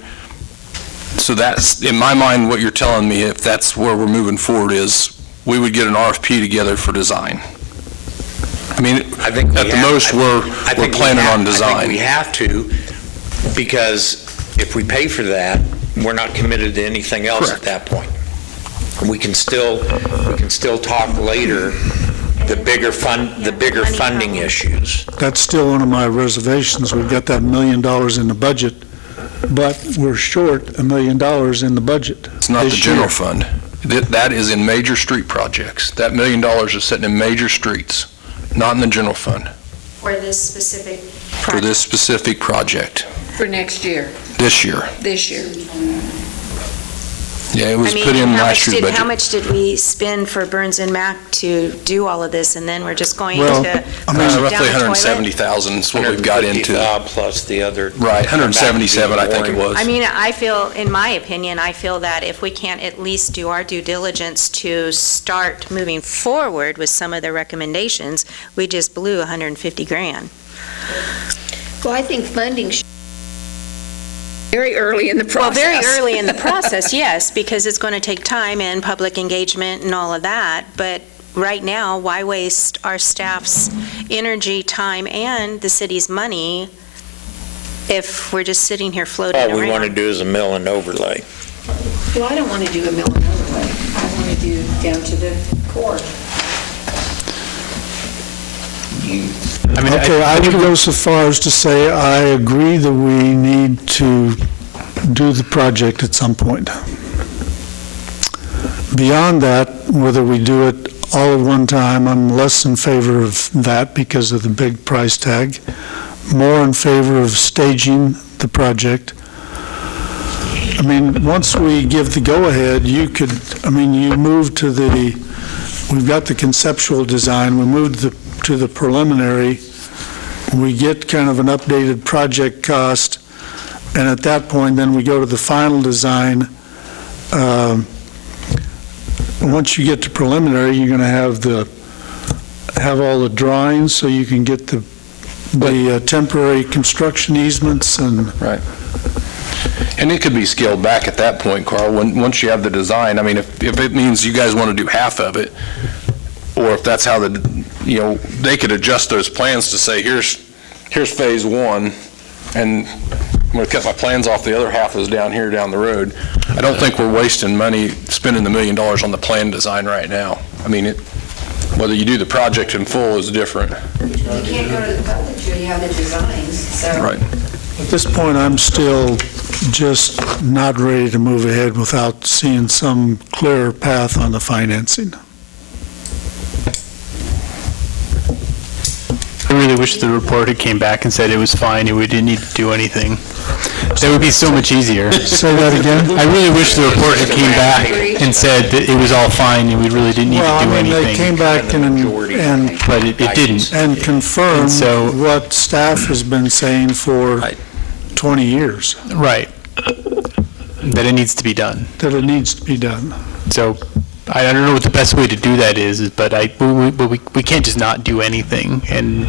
So that's, in my mind, what you're telling me, if that's where we're moving forward, is we would get an RFP together for design. I mean, I think at the most, we're planning on design. I think we have to, because if we pay for that, we're not committed to anything else at that point. We can still talk later the bigger funding issues. That's still one of my reservations. We've got that $1 million in the budget, but we're short $1 million in the budget. It's not the general fund. That is in major street projects. That $1 million is sitting in major streets, not in the general fund. For this specific For this specific project. For next year, This year. this year. Yeah, it was put in last year's budget. How much did we spend for Burns and Mac to do all of this, and then we're just going Well, to I mean, flush it down Roughly the toilet? 170,000 is what we've got into. 150,000 plus the other. Right, 177, I think it was. I mean, I feel, in my opinion, I feel that if we can't at least do our due diligence to start moving forward with some of the recommendations, we just blew 150 grand. Well, I think funding should very early in the Well, process. very early in the process, yes, because it's going to take time and public engagement and all of that, but right now, why waste our staff's energy, time, and the city's money if we're just sitting here floating around? All we want to do is a mill and overlay. Well, I don't want to do a mill and overlay. I want to do down to the core. Okay, I would go so far as to say I agree that we need to do the project at some point. Beyond that, whether we do it all at one time, I'm less in favor of that because of the big price tag, more in favor of staging the project. I mean, once we give the go-ahead, you move to we've got the conceptual design, we move to the preliminary, we get kind of an updated project cost, and at that point, then we go to the final design. Once you get to preliminary, you're going to have all the drawings, so you can get the temporary construction easements and. Right. And it could be scaled back at that point, Carl, once you have the design. I mean, if it means you guys want to do half of it, or if that's how they could adjust those plans to say, here's phase one, and I'm going to cut my plans off, the other half is down here down the road. I don't think we're wasting money spending the $1 million on the plan design right now. I mean, whether you do the project in full is different. You can't go to the public till you have the designs, so. Right. At this point, I'm still just not ready to move ahead without seeing some clearer path on the financing. I really wish the report had came back and said it was fine and we didn't need to do anything. That would be so much easier. Say that again? I really wish the report had came back and said that it was all fine and we really didn't need to do anything. They came back But it didn't. and confirmed what staff has been saying for 20 years. Right. That it needs to be done. That it needs to be done. So I don't know what the best way to do that is, but we can't just not do anything. And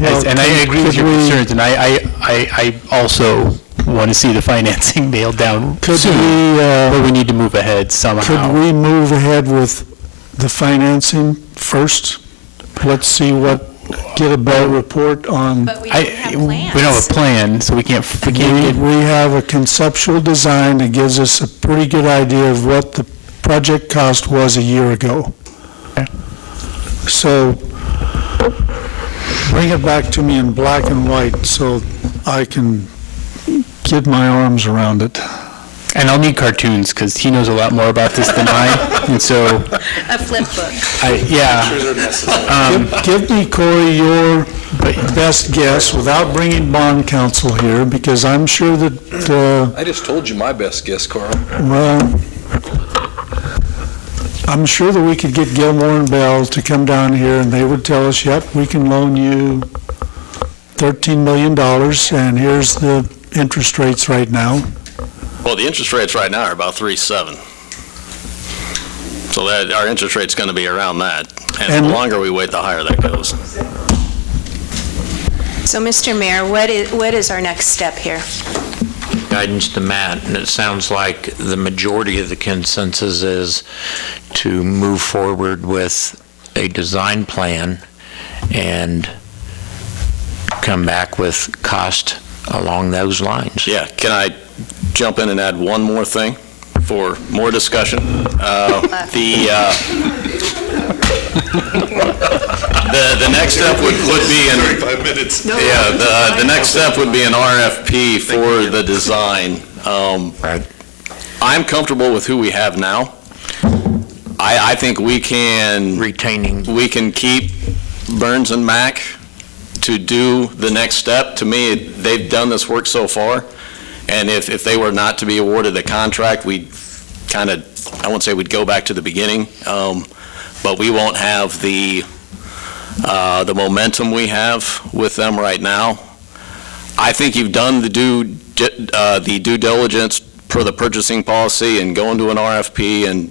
I agree with your concerns, and I also want to see the financing nailed down soon, but we need to move ahead somehow. Could we move ahead with the financing first? Let's see get a better report on. But we don't have plans. We don't have a plan, so we can't We have a conceptual design that gives us a pretty good idea of what the project cost was a year ago. Okay. So bring it back to me in black and white so I can get my arms around it. And I'll need cartoons, because he knows a lot more about this than I, and so, A flip book. Give me, Corey, your best guess without bringing bond counsel here, because I'm sure that, I just told you my best guess, Carl. well, I'm sure that we could get Gilmore and Bell to come down here and they would tell us, yep, we can loan you $13 million and here's the interest rates right now. Well, the interest rates right now are about 3.7. So that, our interest rate's going to be around that. And the longer we wait, the higher that goes. So, Mr. Mayor, what is our next step here? Guidance to Matt, and it sounds like the majority of the consensus is to move forward with a design plan and come back with cost along those lines. Yeah, can I jump in and add one more thing for more discussion? The next step would be an 35 minutes. the next step would be an RFP for the design. I'm comfortable with who we have now. I think we can keep Burns and Mack to do the next step. To me, they've done this work so far, and if they were not to be awarded the contract, we'd kind of, I won't say we'd go back to the beginning, but we won't have the momentum we have with them right now. I think you've done the due diligence for the purchasing policy and going to an RFP, and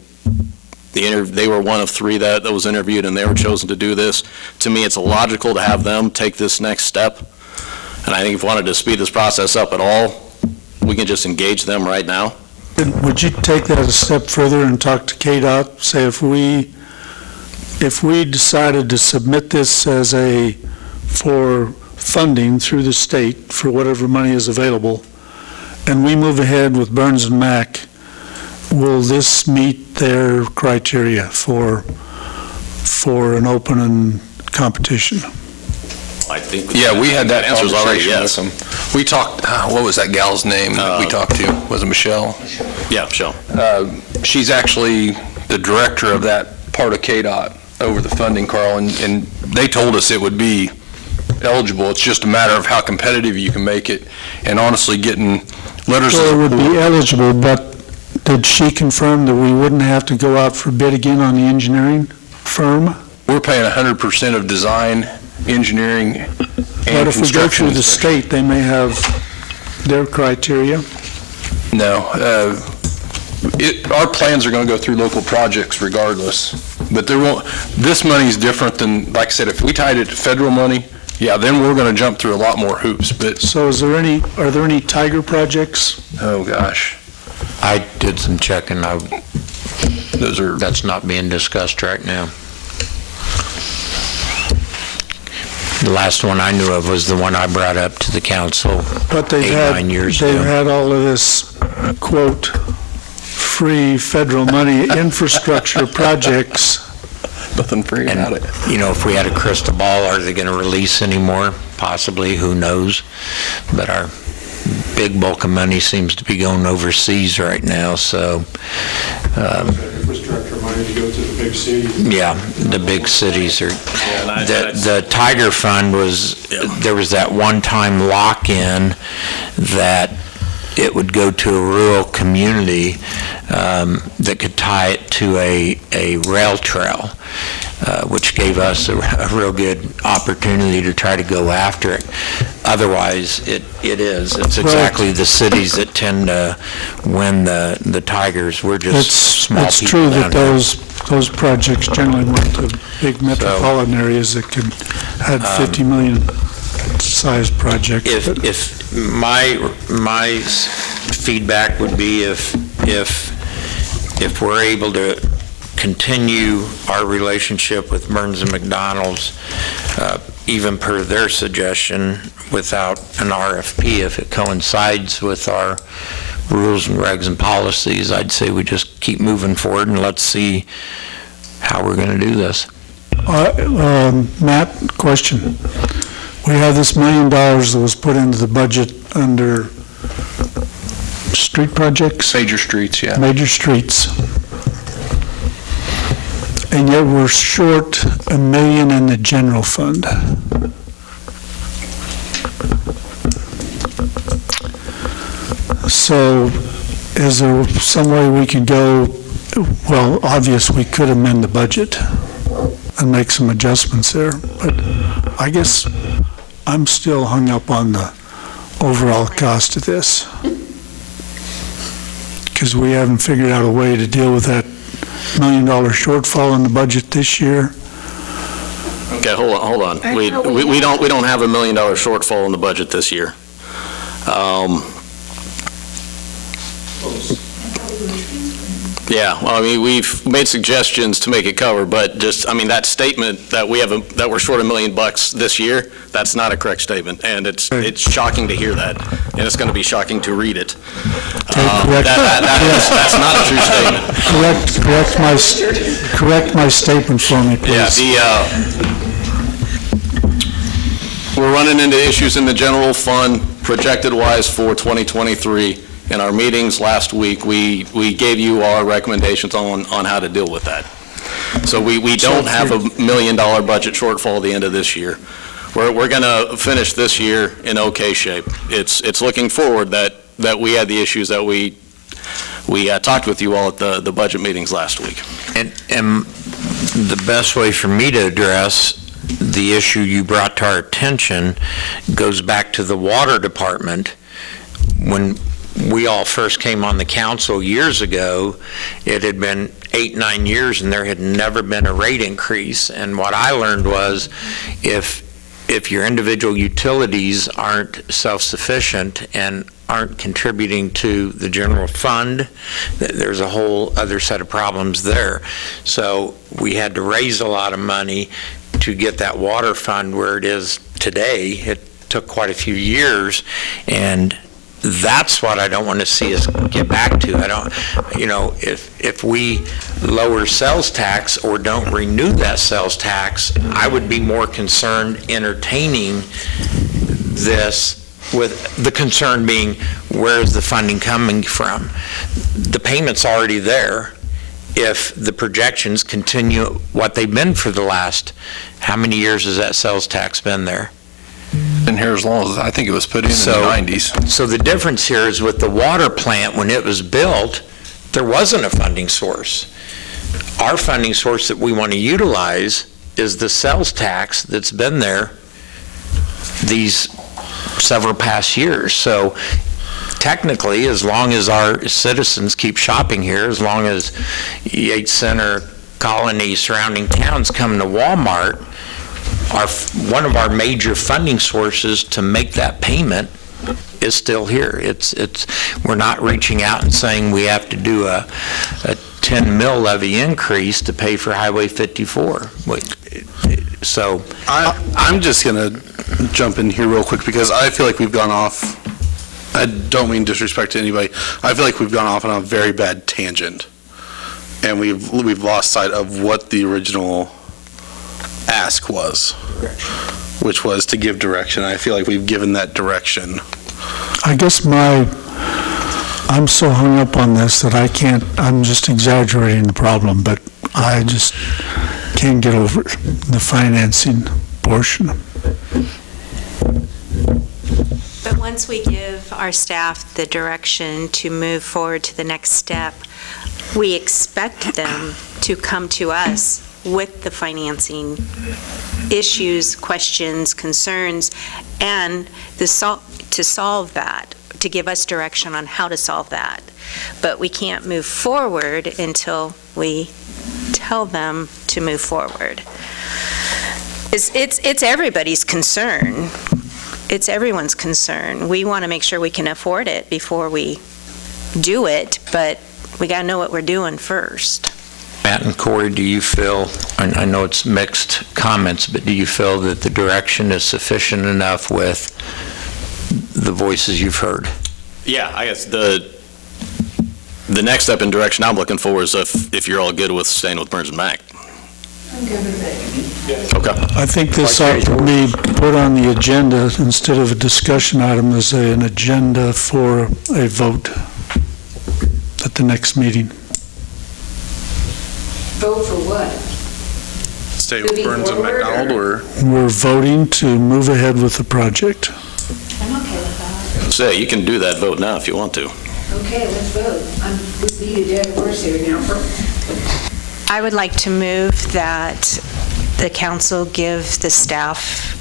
they were one of 3 that was interviewed, and they were chosen to do this. To me, it's logical to have them take this next step, and I think if we wanted to speed this process up at all, we can just engage them right now. Would you take that a step further and talk to KDOT? Say if we decided to submit this as for funding through the state for whatever money is available, and we move ahead with Burns and Mack, will this meet their criteria for an open and competition? I think we had that answer's already conversation with them. We talked, what was that gal's name that we talked to? Was it Michelle? Yeah, Michelle. She's actually the director of that part of KDOT over the funding, Carl, and they told us it would be eligible. It's just a matter of how competitive you can make it, and honestly getting letters of So it support. would be eligible, but did she confirm that we wouldn't have to go out for bid again on the engineering firm? We're paying 100% of design, engineering, and But if we go construction. through the state, they may have their criteria. No. Our plans are going to go through local projects regardless, but this money's different than, like I said, if we tied it to federal money, then we're going to jump through a lot more hoops, but. So are there any Tiger projects? Oh, gosh. I did some checking. That's not being discussed right now. The last one I knew of was the one I brought up to the council But they've 9 years they've ago. had all of this, quote, free federal money infrastructure projects. Nothing free about it. You know, if we had a crystal ball, are they going to release any more? Possibly, who knows? But our big bulk of money seems to be going overseas right now, so. Infrastructure money to go to the big cities. Yeah, the big cities are. The Tiger Fund there was that one-time lock-in that it would go to a rural community that could tie it to a rail trail, which gave us a real good opportunity to try to go after it. Otherwise, it's exactly the cities that tend to win the Tigers. We're just small It's people true down that here. those projects generally went to big metropolitan areas that had 50 million size projects. If my feedback would be if we're able to continue our relationship with Burns and McDonald's, even per their suggestion, without an RFP, if it coincides with our rules and regs and policies, I'd say we just keep moving forward and let's see how we're going to do this. Matt, question. We have this $1 million that was put into the budget under street projects? Major streets, yeah. Major streets. And yet we're short $1 million in the general fund. So is there some way we could go, well, obvious we could amend the budget and make some adjustments there, but I guess I'm still hung up on the overall cost of this, because we haven't figured out a way to deal with that $1 million shortfall in the budget this year. Okay, hold on. We don't have $1 million shortfall in the budget this year. Yeah, well, I mean, we've made suggestions to make it cover, but just, I mean, that statement that that we're short $1 million this year, that's not a correct statement, and it's shocking to hear that, and it's going to be shocking to read it. That's not a true statement. Correct my statement for me, please. Yeah, we're running into issues in the general fund, projected-wise for 2023. In our meetings last week, we gave you our recommendations on how to deal with that. So we don't have $1 million budget shortfall at the end of this year. We're going to finish this year in okay shape. It's looking forward that we had the issues that we talked with you all at the budget meetings last week. And the best way for me to address the issue you brought to our attention goes back to the water department. When we all first came on the council years ago, it had been 8-9 years and there had never been a rate increase. And what I learned was if your individual utilities aren't self-sufficient and aren't contributing to the general fund, there's a whole other set of problems there. So we had to raise a lot of money to get that water fund where it is today. It took quite a few years, and that's what I don't want to see us get back to. I don't, if we lower sales tax or don't renew that sales tax, I would be more concerned entertaining this, with the concern being, where is the funding coming from? The payment's already there. If the projections continue what they've been for the last, how many years has that sales tax been there? Been here as long as I think it was put in the 90s. So the difference here is with the water plant, when it was built, there wasn't a funding source. Our funding source that we want to utilize is the sales tax that's been there these several past years. So technically, as long as our citizens keep shopping here, as long as Yates Center, Colony, surrounding towns come to Walmart, one of our major funding sources to make that payment is still here. We're not reaching out and saying we have to do a 10 mil levy increase to pay for Highway 54. So I'm just going to jump in here real quick because I feel like we've gone off. I don't mean disrespect to anybody. I feel like we've gone off on a very bad tangent, and we've lost sight of what the original ask was, which was to give direction. I feel like we've given that direction. I guess I'm so hung up on this that I'm just exaggerating the problem, but I just can't get over the financing portion. But once we give our staff the direction to move forward to the next step, we expect them to come to us with the financing issues, questions, concerns, and to solve that, to give us direction on how to solve that. But we can't move forward until we tell them to move forward. It's everybody's concern. It's everyone's concern. We want to make sure we can afford it before we do it, but we got to know what we're doing first. Matt and Corey, do you feel, I know it's mixed comments, but do you feel that the direction is sufficient enough with the voices you've heard? Yeah, I guess the next step in direction I'm looking for is if you're all good with staying with Burns and Mac. Okay. I think this ought to be put on the agenda instead of a discussion item as an agenda for a vote at the next meeting. Vote for what? Stay Moving Burns and forward, McDonald, or? We're voting to move ahead with the project. I'm okay with that. Say, you can do that vote now if you want to. Okay, let's vote. We beat a dead horse here now. I would like to move that the council give the staff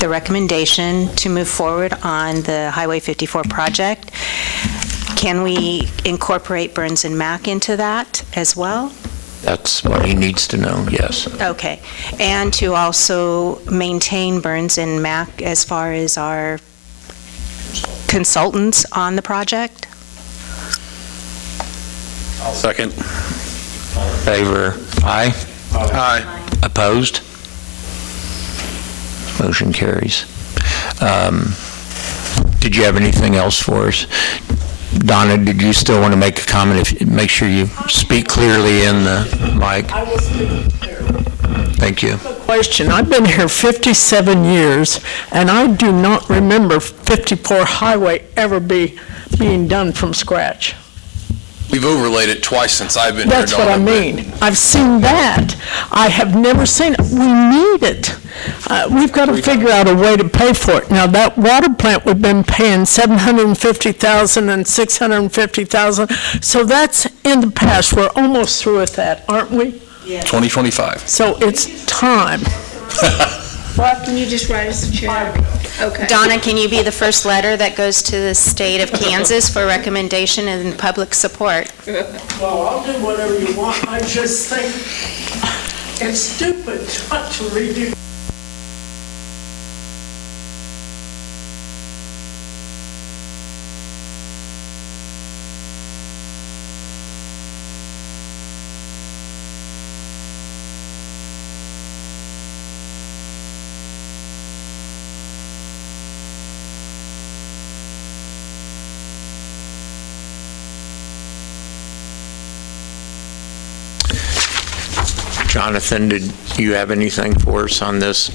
the recommendation to move forward on the Highway 54 project. Can we incorporate Burns and Mac into that as well? That's what he needs to know, yes. Okay. And to also maintain Burns and Mac as far as our consultants on the project? Second. Favor, aye? Aye. Opposed? Motion carries. Did you have anything else for us? Donna, did you still want to make a comment? Make sure you speak clearly in the mic. I will speak clearly. Thank you. Question. I've been here 57 years, and I do not remember 54 Highway ever being done from scratch. We've overlaid it twice since I've been here. That's what I Donna, but mean. I've seen that. I have never seen it. We need it. We've got to figure out a way to pay for it. Now, that water plant, we've been paying $750,000 and $650,000. So that's in the past. We're almost through with that, aren't we? Yeah. 2025. So it's time. Well, can you just write us a check? Okay. Donna, can you be the first letter that goes to the state of Kansas for recommendation and public support? Well, I'll do whatever you want. I just think it's stupid not to redo. Jonathan, did you have anything for us on this?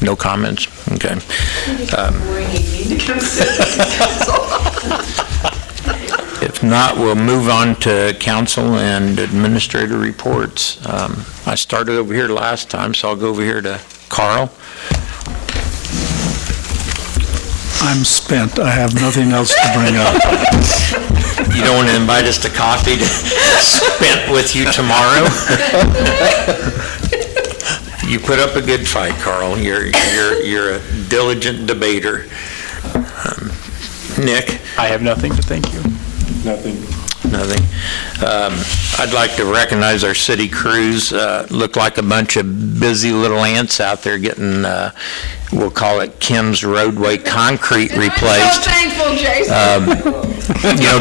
No comments? Okay. If not, we'll move on to council and administrator reports. I started over here last time, so I'll go over here to Carl. I'm spent. I have nothing else to bring up. You don't want to invite us to coffee to spent with you tomorrow? You put up a good fight, Carl. You're a diligent debater. Nick? I have nothing, but thank you. Nothing. Nothing. I'd like to recognize our city crews. Look like a bunch of busy little ants out there getting, we'll call it Kim's roadway concrete replaced. I'm so thankful, Jason. You know,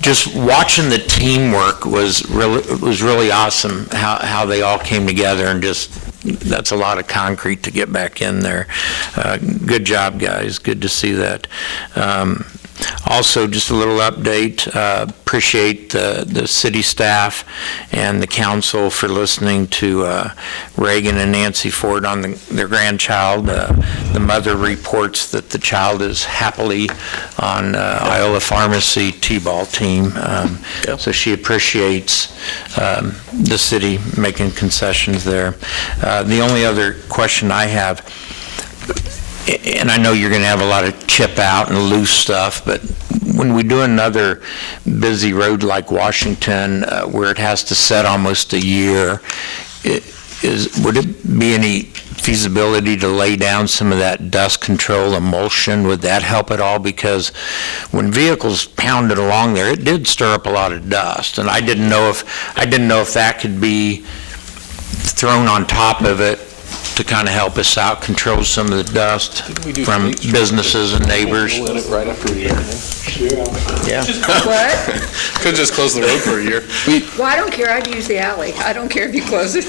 just watching the teamwork was really awesome, how they all came together, and just, that's a lot of concrete to get back in there. Good job, guys. Good to see that. Also, just a little update. Appreciate the city staff and the council for listening to Reagan and Nancy Ford on their grandchild. The mother reports that the child is happily on Iola Pharmacy T-ball team. So she appreciates the city making concessions there. The only other question I have, and I know you're going to have a lot of chip out and loose stuff, but when we do another busy road like Washington, where it has to set almost a year, would it be any feasibility to lay down some of that dust control emulsion? Would that help at all? Because when vehicles pounded along there, it did stir up a lot of dust, and I didn't know if that could be thrown on top of it to kind of help us out, control some of the dust from businesses and neighbors. Right after a year. Yeah. What? Could just close the road for a year. Well, I don't care. I'd use the alley. I don't care if you close it.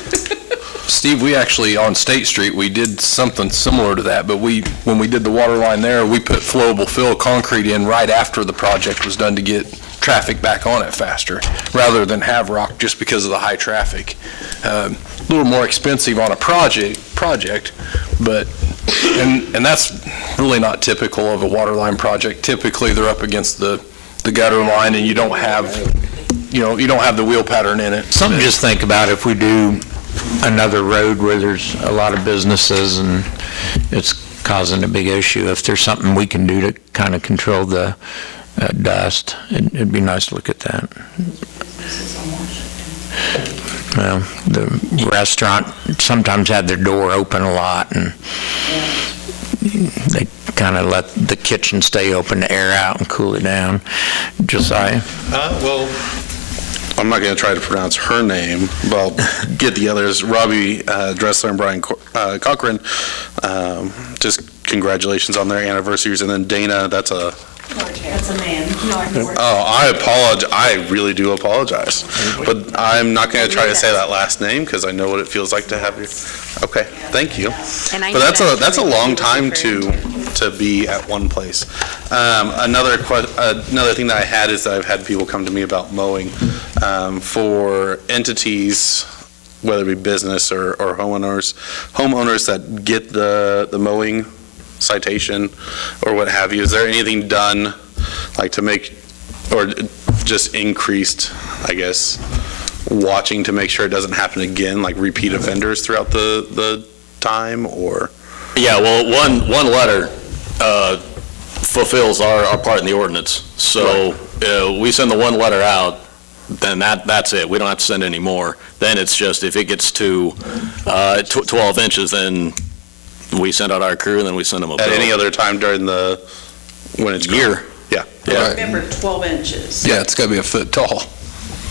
Steve, we actually, on State Street, we did something similar to that, but when we did the water line there, we put flowable fill concrete in right after the project was done to get traffic back on it faster, rather than have rock just because of the high traffic. A little more expensive on a project, but, and that's really not typical of a water line project. Typically, they're up against the gutter line, and you don't have the wheel pattern in it. Something to just think about if we do another road where there's a lot of businesses and it's causing a big issue. If there's something we can do to kind of control the dust, it'd be nice to look at that. Well, the restaurant sometimes had their door open a lot, and they kind of let the kitchen stay open to air out and cool it down. Josiah? Well, I'm not going to try to pronounce her name, but I'll get the others. Robbie Dressler and Brian Cochran, just congratulations on their anniversaries. And then Dana, that's a man. Oh, I apologize. I really do apologize. But I'm not going to try to say that last name because I know what it feels like to have your. Okay, thank you. But that's a long time to be at one place. Another thing that I had is that I've had people come to me about mowing for entities, whether it be business or homeowners that get the mowing citation or what have you. Is there anything done like to make, or just increased, I guess, watching to make sure it doesn't happen again, like repeat offenders throughout the time, or? Yeah, well, one letter fulfills our part in the ordinance. So we send the one letter out, then that's it. We don't have to send any more. Then it's just if it gets to 12 inches, then we send out our crew, and then we send them a bill. At any other time during when it's year? Yeah. Yeah. Remember, 12 inches. Yeah, it's got to be a foot tall.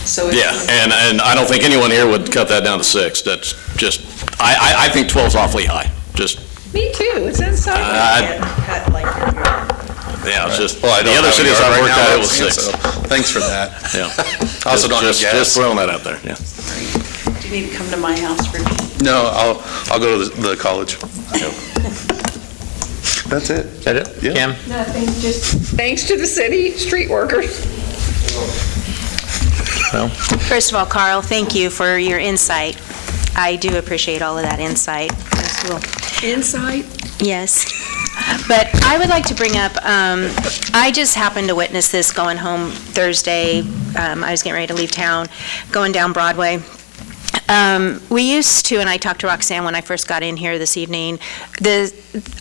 So yeah, and I don't think anyone here would cut that down to 6. That's just, I think 12's awfully high. Just. Me too, it's inside. Cut like yeah, it's just, the other cities I've worked at, it was 6. So thanks for that. Yeah. Also don't have gas. Just throwing that out there, yeah. Do you need to come to my house for? No, I'll go to the college. That's it. Is that it? Yeah. Kim? Nothing, just thanks to the city street workers. Well, First of all, Carl, thank you for your insight. I do appreciate all of that insight. Insight? Yes. But I would like to bring up, I just happened to witness this going home Thursday. I was getting ready to leave town, going down Broadway. We used to, and I talked to Roxanne when I first got in here this evening, the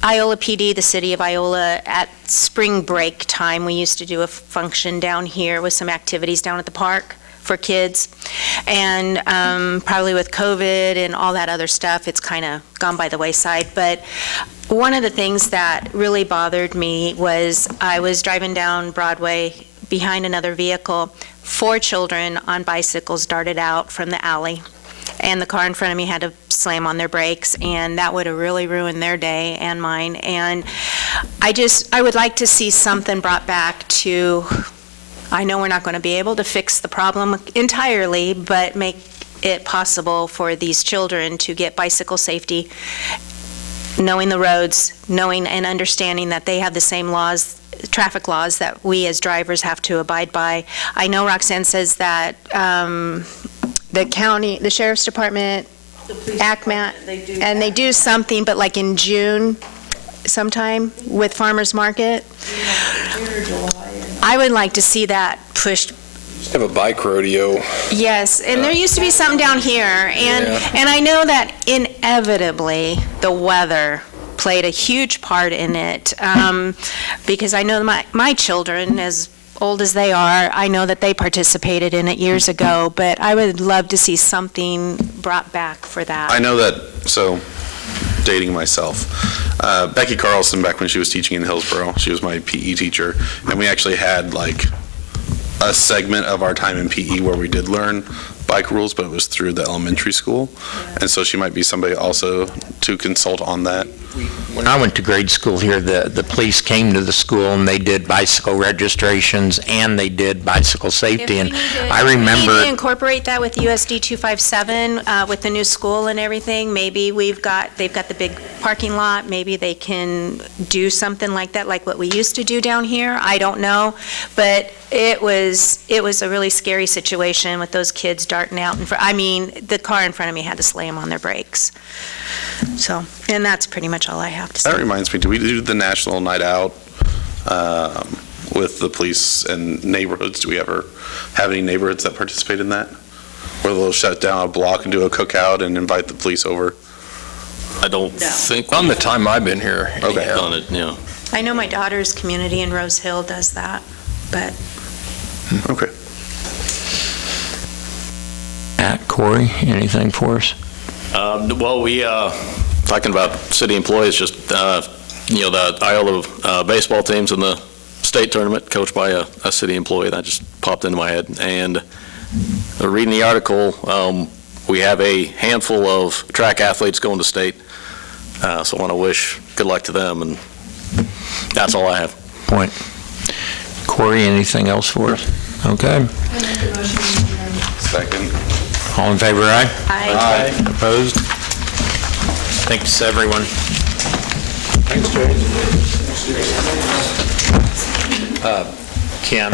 Iola PD, the city of Iola, at spring break time, we used to do a function down here with some activities down at the park for kids. And probably with COVID and all that other stuff, it's kind of gone by the wayside. But one of the things that really bothered me was I was driving down Broadway behind another vehicle. 4 children on bicycles darted out from the alley, and the car in front of me had to slam on their brakes, and that would have really ruined their day and mine. And I would like to see something brought back to, I know we're not going to be able to fix the problem entirely, but make it possible for these children to get bicycle safety, knowing the roads, knowing and understanding that they have the same laws, traffic laws that we as drivers have to abide by. I know Roxanne says that the county, the sheriff's department, ACMAT, they do something, but like in June sometime with farmers market. I would like to see that pushed. Have a bike rodeo. Yes, and there used to be something down here, and I know that inevitably the weather played a huge part in it, because I know my children, as old as they are, I know that they participated in it years ago, but I would love to see something brought back for that. I know that, so dating myself, Becky Carlson, back when she was teaching in Hillsborough, she was my PE teacher, and we actually had like a segment of our time in PE where we did learn bike rules, but it was through the elementary school, and so she might be somebody also to consult on that. When I went to grade school here, the police came to the school and they did bicycle registrations and they did bicycle safety. And I We remember, need to incorporate that with USD 257, with the new school and everything. Maybe they've got the big parking lot, maybe they can do something like that, like what we used to do down here. I don't know, but it was a really scary situation with those kids darting out. The car in front of me had to slam on their brakes. So, and that's pretty much all I have to say. That reminds me, do we do the National Night Out with the police and neighborhoods? Do we ever have any neighborhoods that participate in that? Where they'll shut down a block and do a cookout and invite the police over? I don't think. On the time I've been here. Okay. Done it, yeah. I know my daughter's community in Rose Hill does that, but Okay. Matt, Corey, anything for us? Well, we, talking about city employees, just, the Iola baseball team's in the state tournament, coached by a city employee. That just popped into my head. And reading the article, we have a handful of track athletes going to state. So I want to wish good luck to them, and that's all I have. Point. Corey, anything else for us? Okay. Second. All in favor, aye? Aye. Opposed? Thanks, everyone. Thanks, Jay. Ken.